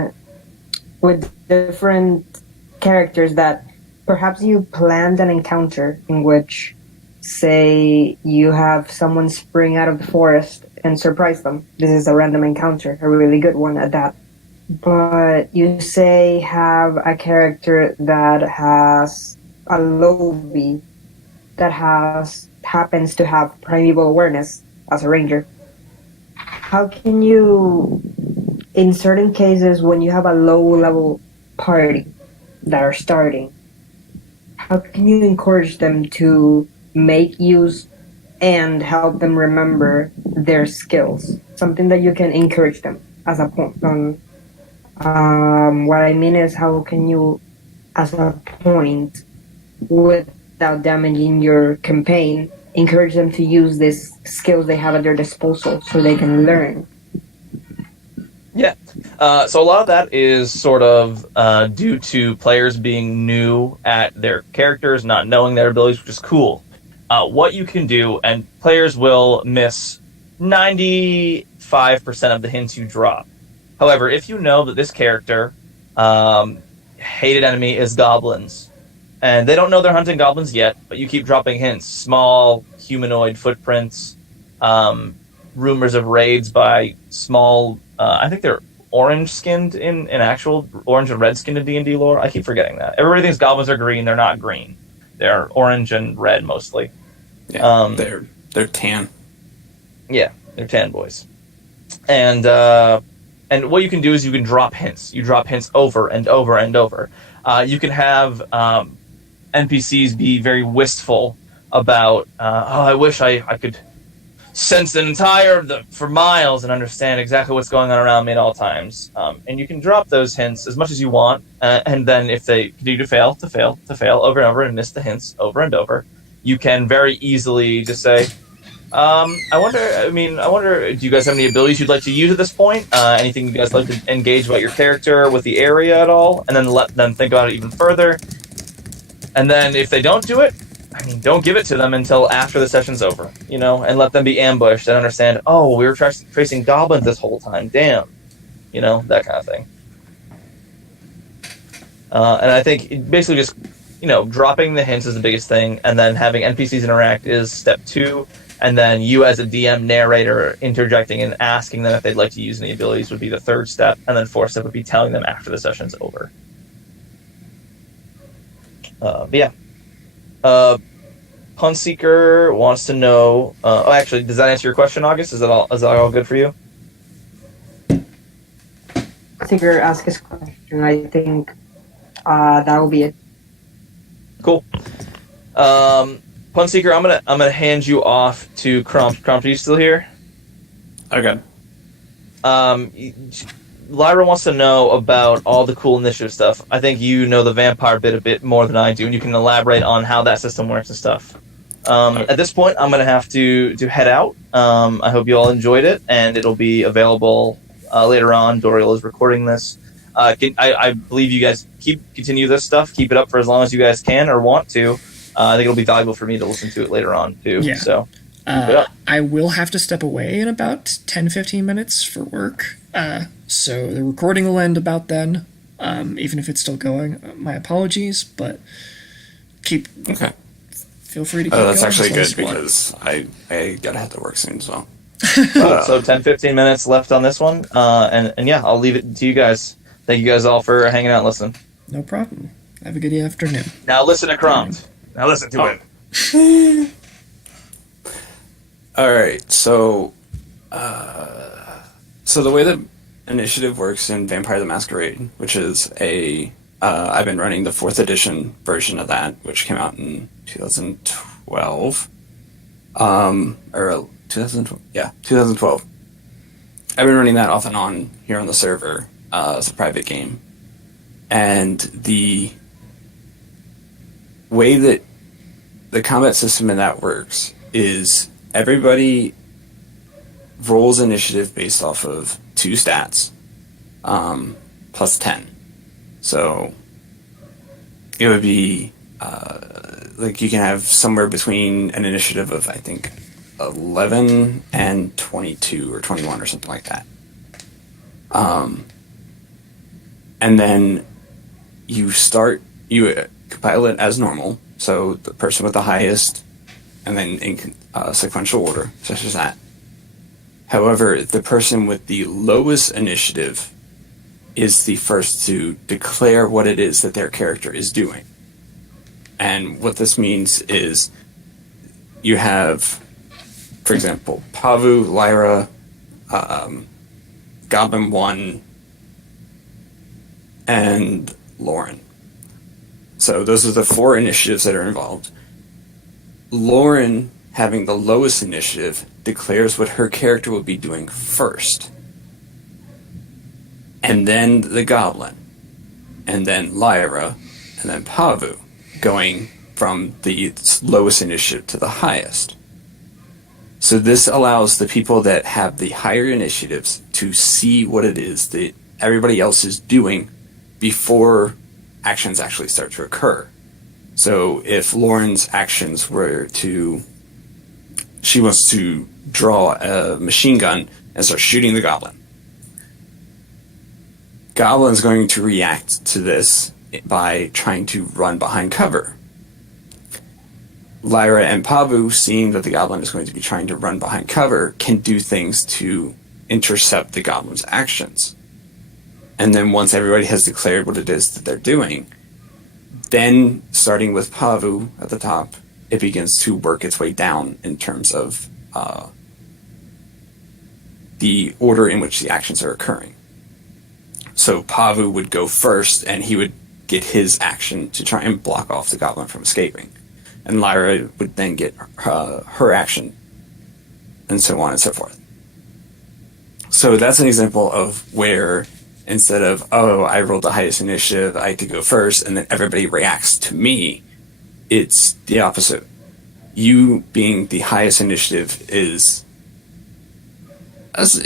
different characters that perhaps you planned an encounter in which, say, you have someone spring out of the forest and surprise them. This is a random encounter, a really good one at that. But you, say, have a character that has a low B that happens to have primeval awareness as a ranger. How can you, in certain cases when you have a low-level party that are starting, how can you encourage them to make use and help them remember their skills? Something that you can encourage them as a point. What I mean is, how can you, as a point, without damaging your campaign, encourage them to use these skills they have at their disposal so they can learn? Yeah. So a lot of that is sort of due to players being new at their characters, not knowing their abilities, which is cool. What you can do, and players will miss 95% of the hints you drop. However, if you know that this character hated enemy is goblins, and they don't know they're hunting goblins yet, but you keep dropping hints, small humanoid footprints, rumors of raids by small, I think they're orange skinned in actual orange and red skinned in D&D lore? I keep forgetting that. Everybody thinks goblins are green. They're not green. They're orange and red mostly. Yeah, they're tan. Yeah, they're tan boys. And what you can do is you can drop hints. You drop hints over and over and over. You can have NPCs be very wistful about, I wish I could sense an entire for miles and understand exactly what's going on around me at all times. And you can drop those hints as much as you want, and then if they continue to fail over and over and miss the hints over and over, you can very easily just say, I wonder, do you guys have any abilities you'd like to use at this point? Anything you guys like to engage about your character with the area at all? And then let them think about it even further. And then if they don't do it, don't give it to them until after the session's over, and let them be ambushed and understand, oh, we were tracing goblins this whole time, damn. That kind of thing. And I think basically just, dropping the hints is the biggest thing, and then having NPCs interact is step 2, and then you as a DM narrator interjecting and asking them if they'd like to use any abilities would be the 3rd step, and then 4th step would be telling them after the session's over. Punseeker wants to know. Actually, does that answer your question, August? Is that all good for you? Punseeker asked his question. I think that will be it. Cool. Punseeker, I'm gonna hand you off to Crump. Crump, are you still here? Okay. Lyra wants to know about all the cool initiative stuff. I think you know the vampire bit a bit more than I do, and you can elaborate on how that system works and stuff. At this point, I'm going to have to head out. I hope you all enjoyed it, and it'll be available later on. Doriel is recording this. I believe you guys continue this stuff. Keep it up for as long as you guys can or want to. I think it'll be valuable for me to listen to it later on, too. Yeah. So, I will have to step away in about 10-15 minutes for work. So the recording will end about then, even if it's still going. My apologies, but Okay. Feel free to keep going. That's actually as long as good you want. because I gotta head to work soon as well. So 10-15 minutes left on this one. And yeah, I'll leave it to you guys. Thank you guys all for hanging out and listening. No problem. Have a good afternoon. Now listen to Crump. Now listen to it. All right, so the way that initiative works in Vampire the Masquerade, which is I've been running the 4th edition version of that, which came out in 2012, or 2012. I've been running that off and on here on the server as a private game, and the way that the combat system in that works is everybody rolls initiative based off of 2 stats, plus 10. So it would be you can have somewhere between an initiative of, I think, 11 and 22 or 21 or something like that. And then you compile it as normal, so the person with the highest, and then in sequential order, such as that. However, the person with the lowest initiative is the first to declare what it is that their character is doing. And what this means is you have, for example, Pavu, Lyra, Goblin 1, and Lauren. So those are the 4 initiatives that are involved. Lauren, having the lowest initiative, declares what her character will be doing first. And then the Goblin. And then Lyra. And then Pavu, going from the lowest initiative to the highest. So this allows the people that have the higher initiatives to see what it is that everybody else is doing before actions actually start to occur. So if Lauren's actions were she wants to draw a machine gun and start shooting the Goblin. Goblin's going to react to this by trying to run behind cover. Lyra and Pavu, seeing that the Goblin is going to be trying to run behind cover, can do things to intercept the Goblin's actions. And then once everybody has declared what it is that they're doing, then starting with Pavu at the top, it begins to work its way down in terms of the order in which the actions are occurring. So Pavu would go first, and he would get his action to try and block off the goblin from escaping. And Lyra would then get her action, and so on and so forth. So that's an example of where instead of, oh, I rolled the highest initiative, I had to go first, and then everybody reacts to me, it's the opposite. You being the highest initiative is... as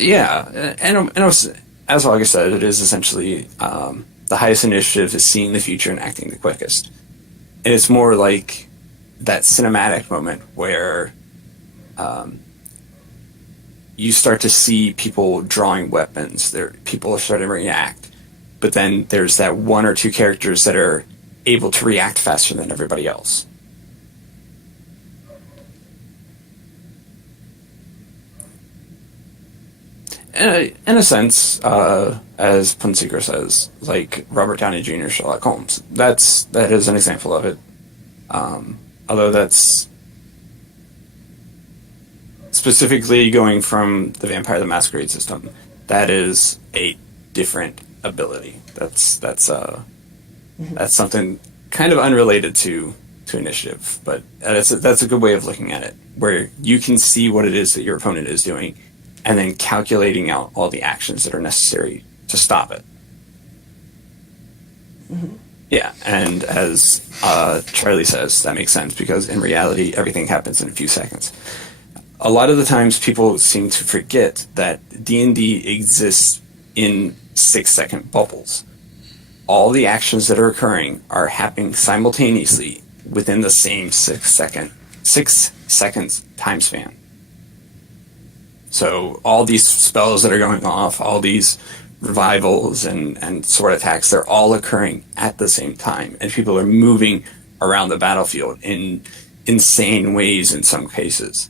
August said, it is essentially the highest initiative is seeing the future and acting the quickest. And it's more like that cinematic moment where you start to see people drawing weapons. People are starting to react. But then there's that one or two characters that are able to react faster than everybody else. In a sense, as Punseeker says, like Robert Downey Jr., Sherlock Holmes. That is an example of it. Although that's specifically going from the Vampire the Masquerade system, that is a different ability. That's something kind of unrelated to initiative, but that's a good way of looking at it, where you can see what it is that your opponent is doing, and then calculating out all the actions that are necessary to stop it. Mm-hmm. Yeah, and as Charlie says, that makes sense, because in reality, everything happens in a few seconds. A lot of the times, people seem to forget that D&D exists in 6-second bubbles. All the actions that are occurring are happening simultaneously within the same 6 seconds time span. So all these spells that are going off, all these revivals and sword attacks, they're all occurring at the same time. And people are moving around the battlefield in insane ways in some cases.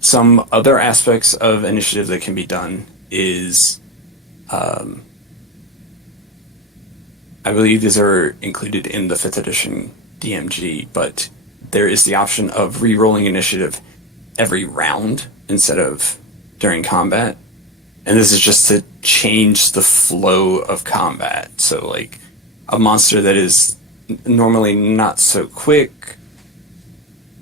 Some other aspects of initiative that can be done is, I believe these are included in the 5th edition DMG, but there is the option of re-rolling initiative every round instead of during combat. And this is just to change the flow of combat. So, like, a monster that is normally not so quick,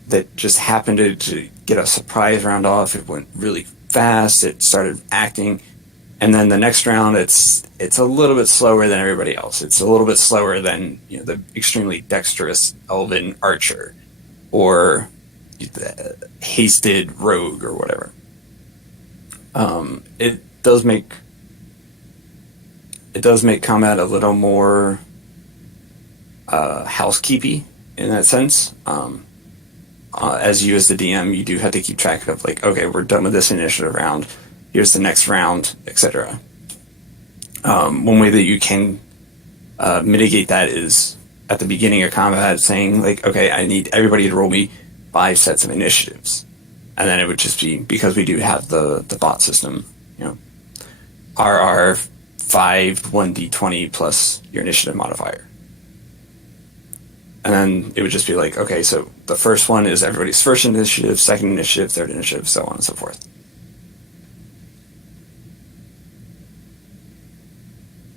that just happened to get a surprise round off, it went really fast, it started acting, and then the next round it's a little bit slower than everybody else. It's a little bit slower than, you know, the extremely dexterous elven archer, or the hasted rogue, or whatever. It does make combat a little more housekeepy in that sense. As you as the DM, you do have to keep track of, like, okay, we're done with this initiative round, here's the next round, etc. One way that you can mitigate that is at the beginning of combat saying, like, okay, I need everybody to roll me 5 sets of initiatives. And then it would just be, because we do have the bot system, you know, RR 5 1d20 plus your initiative modifier. And then it would just be like, okay, so the first one is everybody's first initiative, second initiative, third initiative, so on and so forth.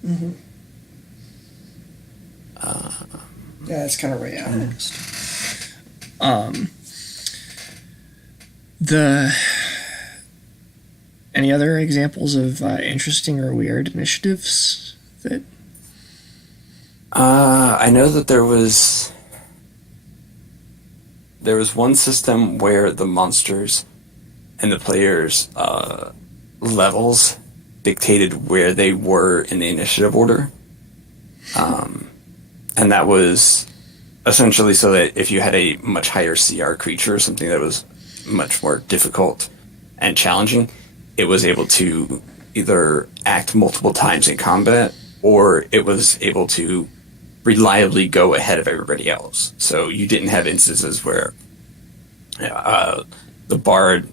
Mm-hmm. Yeah, that's kind of right. Yeah. Any other examples of interesting or weird initiatives that? I know that there was one system where the monsters and the players' levels dictated where they were in the initiative order. And that was essentially so that if you had a much higher CR creature, something that was much more difficult and challenging, it was able to either act multiple times in combat, or it was able to reliably go ahead of everybody else. So you didn't have instances where the bard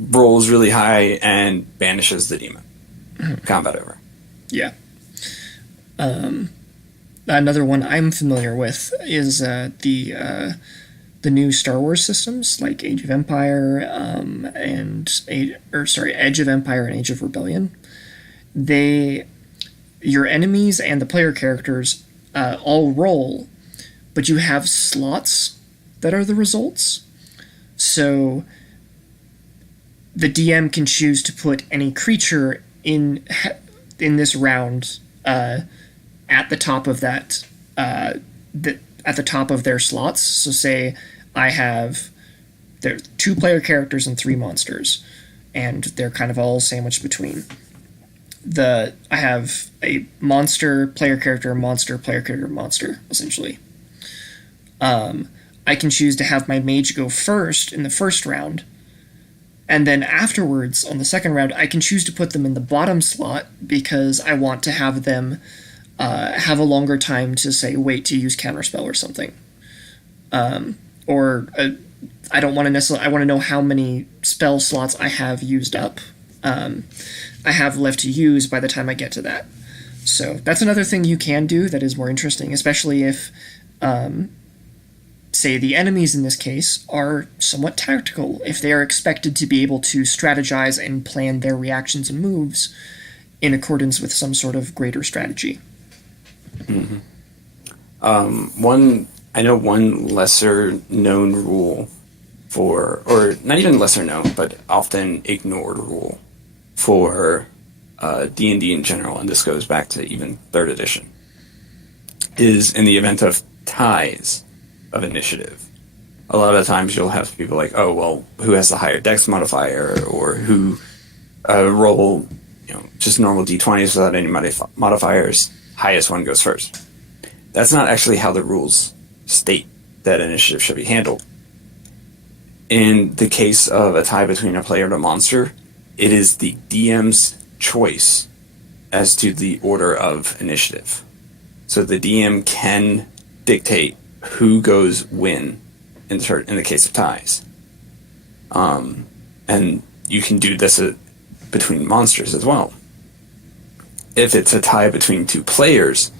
rolls really high and banishes the demon. Combat over. Yeah. Another one I'm familiar with is the new Star Wars systems like Age of Empire Edge of Empire and Age of Rebellion. Your enemies and the player characters all roll, but you have slots that are the results. So the DM can choose to put any creature in this round at the top of that at the top of their slots. So say there are 2 player characters and 3 monsters, and they're kind of all sandwiched between. I have a monster player character, monster, essentially. I can choose to have my mage go first in the first round, and then afterwards, on the second round, I can choose to put them in the bottom slot because I want to have them have a longer time to, say, wait to use counterspell or something. I don't want to necessarily... I want to know how many spell slots I have used up. I have left to use by the time I get to that. So that's another thing you can do that is more interesting, especially if... say the enemies in this case are somewhat tactical, if they are expected to be able to strategize and plan their reactions and moves in accordance with some sort of greater strategy. Mm-hmm. One lesser known rule or not even lesser known, but often ignored rule for D&D in general, and this goes back to even 3rd edition, is in the event of ties of initiative. A lot of times you'll have people like, oh, well, who has the higher dex modifier, or who roll just normal d20s without any modifiers, highest one goes first. That's not actually how the rules state that initiative should be handled. In the case of a tie between a player and a monster, it is the DM's choice as to the order of initiative. So the DM can dictate who goes when in the case of ties. And you can do this between monsters as well. If it's a tie between 2 players,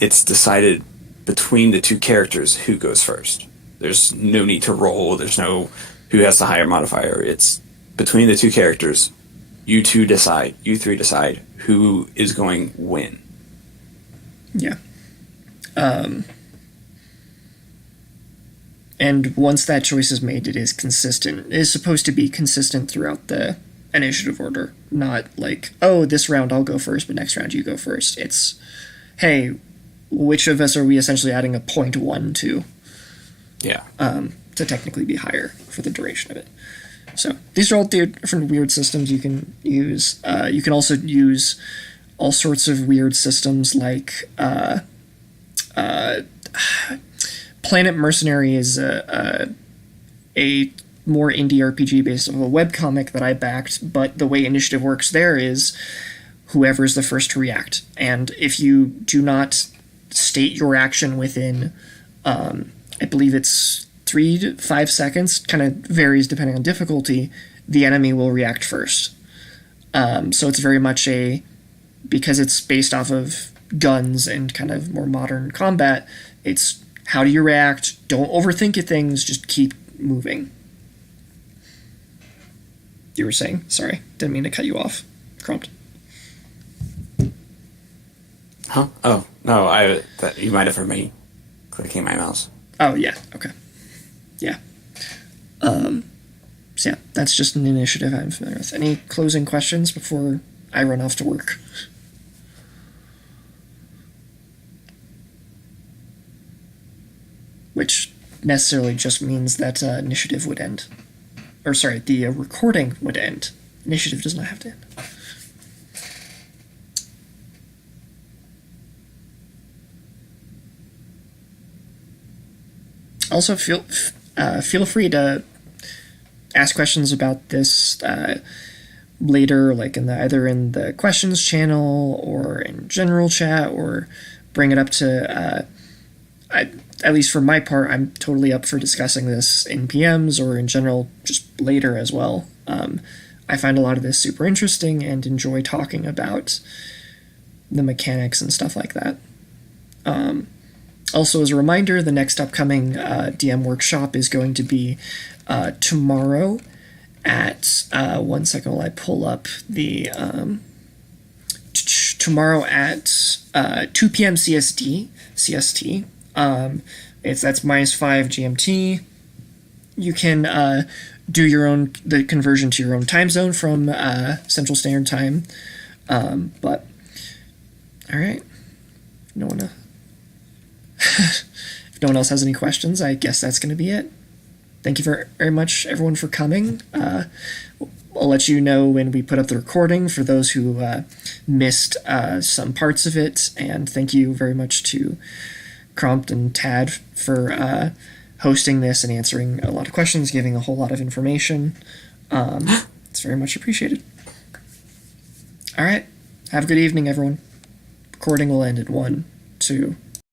it's decided between the 2 characters who goes first. There's no need to roll. There's no who has the higher modifier. It's between the 2 characters. You 2 decide, you 3 decide who is going when. Yeah. And once that choice is made, it is consistent. It is supposed to be consistent throughout the initiative order. Not like, oh, this round I'll go first, but next round you go first. It's, hey, which of us are we essentially adding a 0.1 to? Yeah. To technically be higher for the duration of it. So these are all different weird systems you can use. You can also use all sorts of weird systems like... Planet Mercenary is a more indie RPG based on a webcomic that I backed, but the way initiative works there is whoever's the first to react. And if you do not state your action within, I believe it's 3 to 5 seconds, kind of varies depending on difficulty, the enemy will react first. So it's very much because it's based off of guns and kind of more modern combat, it's how do you react? Don't overthink things, just keep moving. You were saying? Sorry, didn't mean to cut you off. Crumpt. Huh? Oh, no, you might have heard me clicking my mouse. Oh, yeah, okay. Yeah. So yeah, that's just an initiative I'm familiar with. Any closing questions before I run off to work? Which necessarily just means that initiative would end. Or sorry, the recording would end. Initiative does not have to end. Also, feel free to ask questions about this later, like either in the questions channel or in general chat, or bring it up to... at least for my part, I'm totally up for discussing this in PMs or in general just later as well. I find a lot of this super interesting and enjoy talking about the mechanics and stuff like that. Also, as a reminder, the next upcoming DM workshop is going to be tomorrow at 1 second while I pull up the tomorrow at 2 p.m. CST. That's -5 GMT. You can do the conversion to your own time zone from Central Standard Time. But all right, if no one else has any questions, I guess that's going to be it. Thank you very much, everyone, for coming. I'll let you know when we put up the recording for those who missed some parts of it. And thank you very much to Crompt and Tad for hosting this and answering a lot of questions, giving a whole lot of information. It's very much appreciated. All right. Have a good evening, everyone. Recording will end in 1, 2,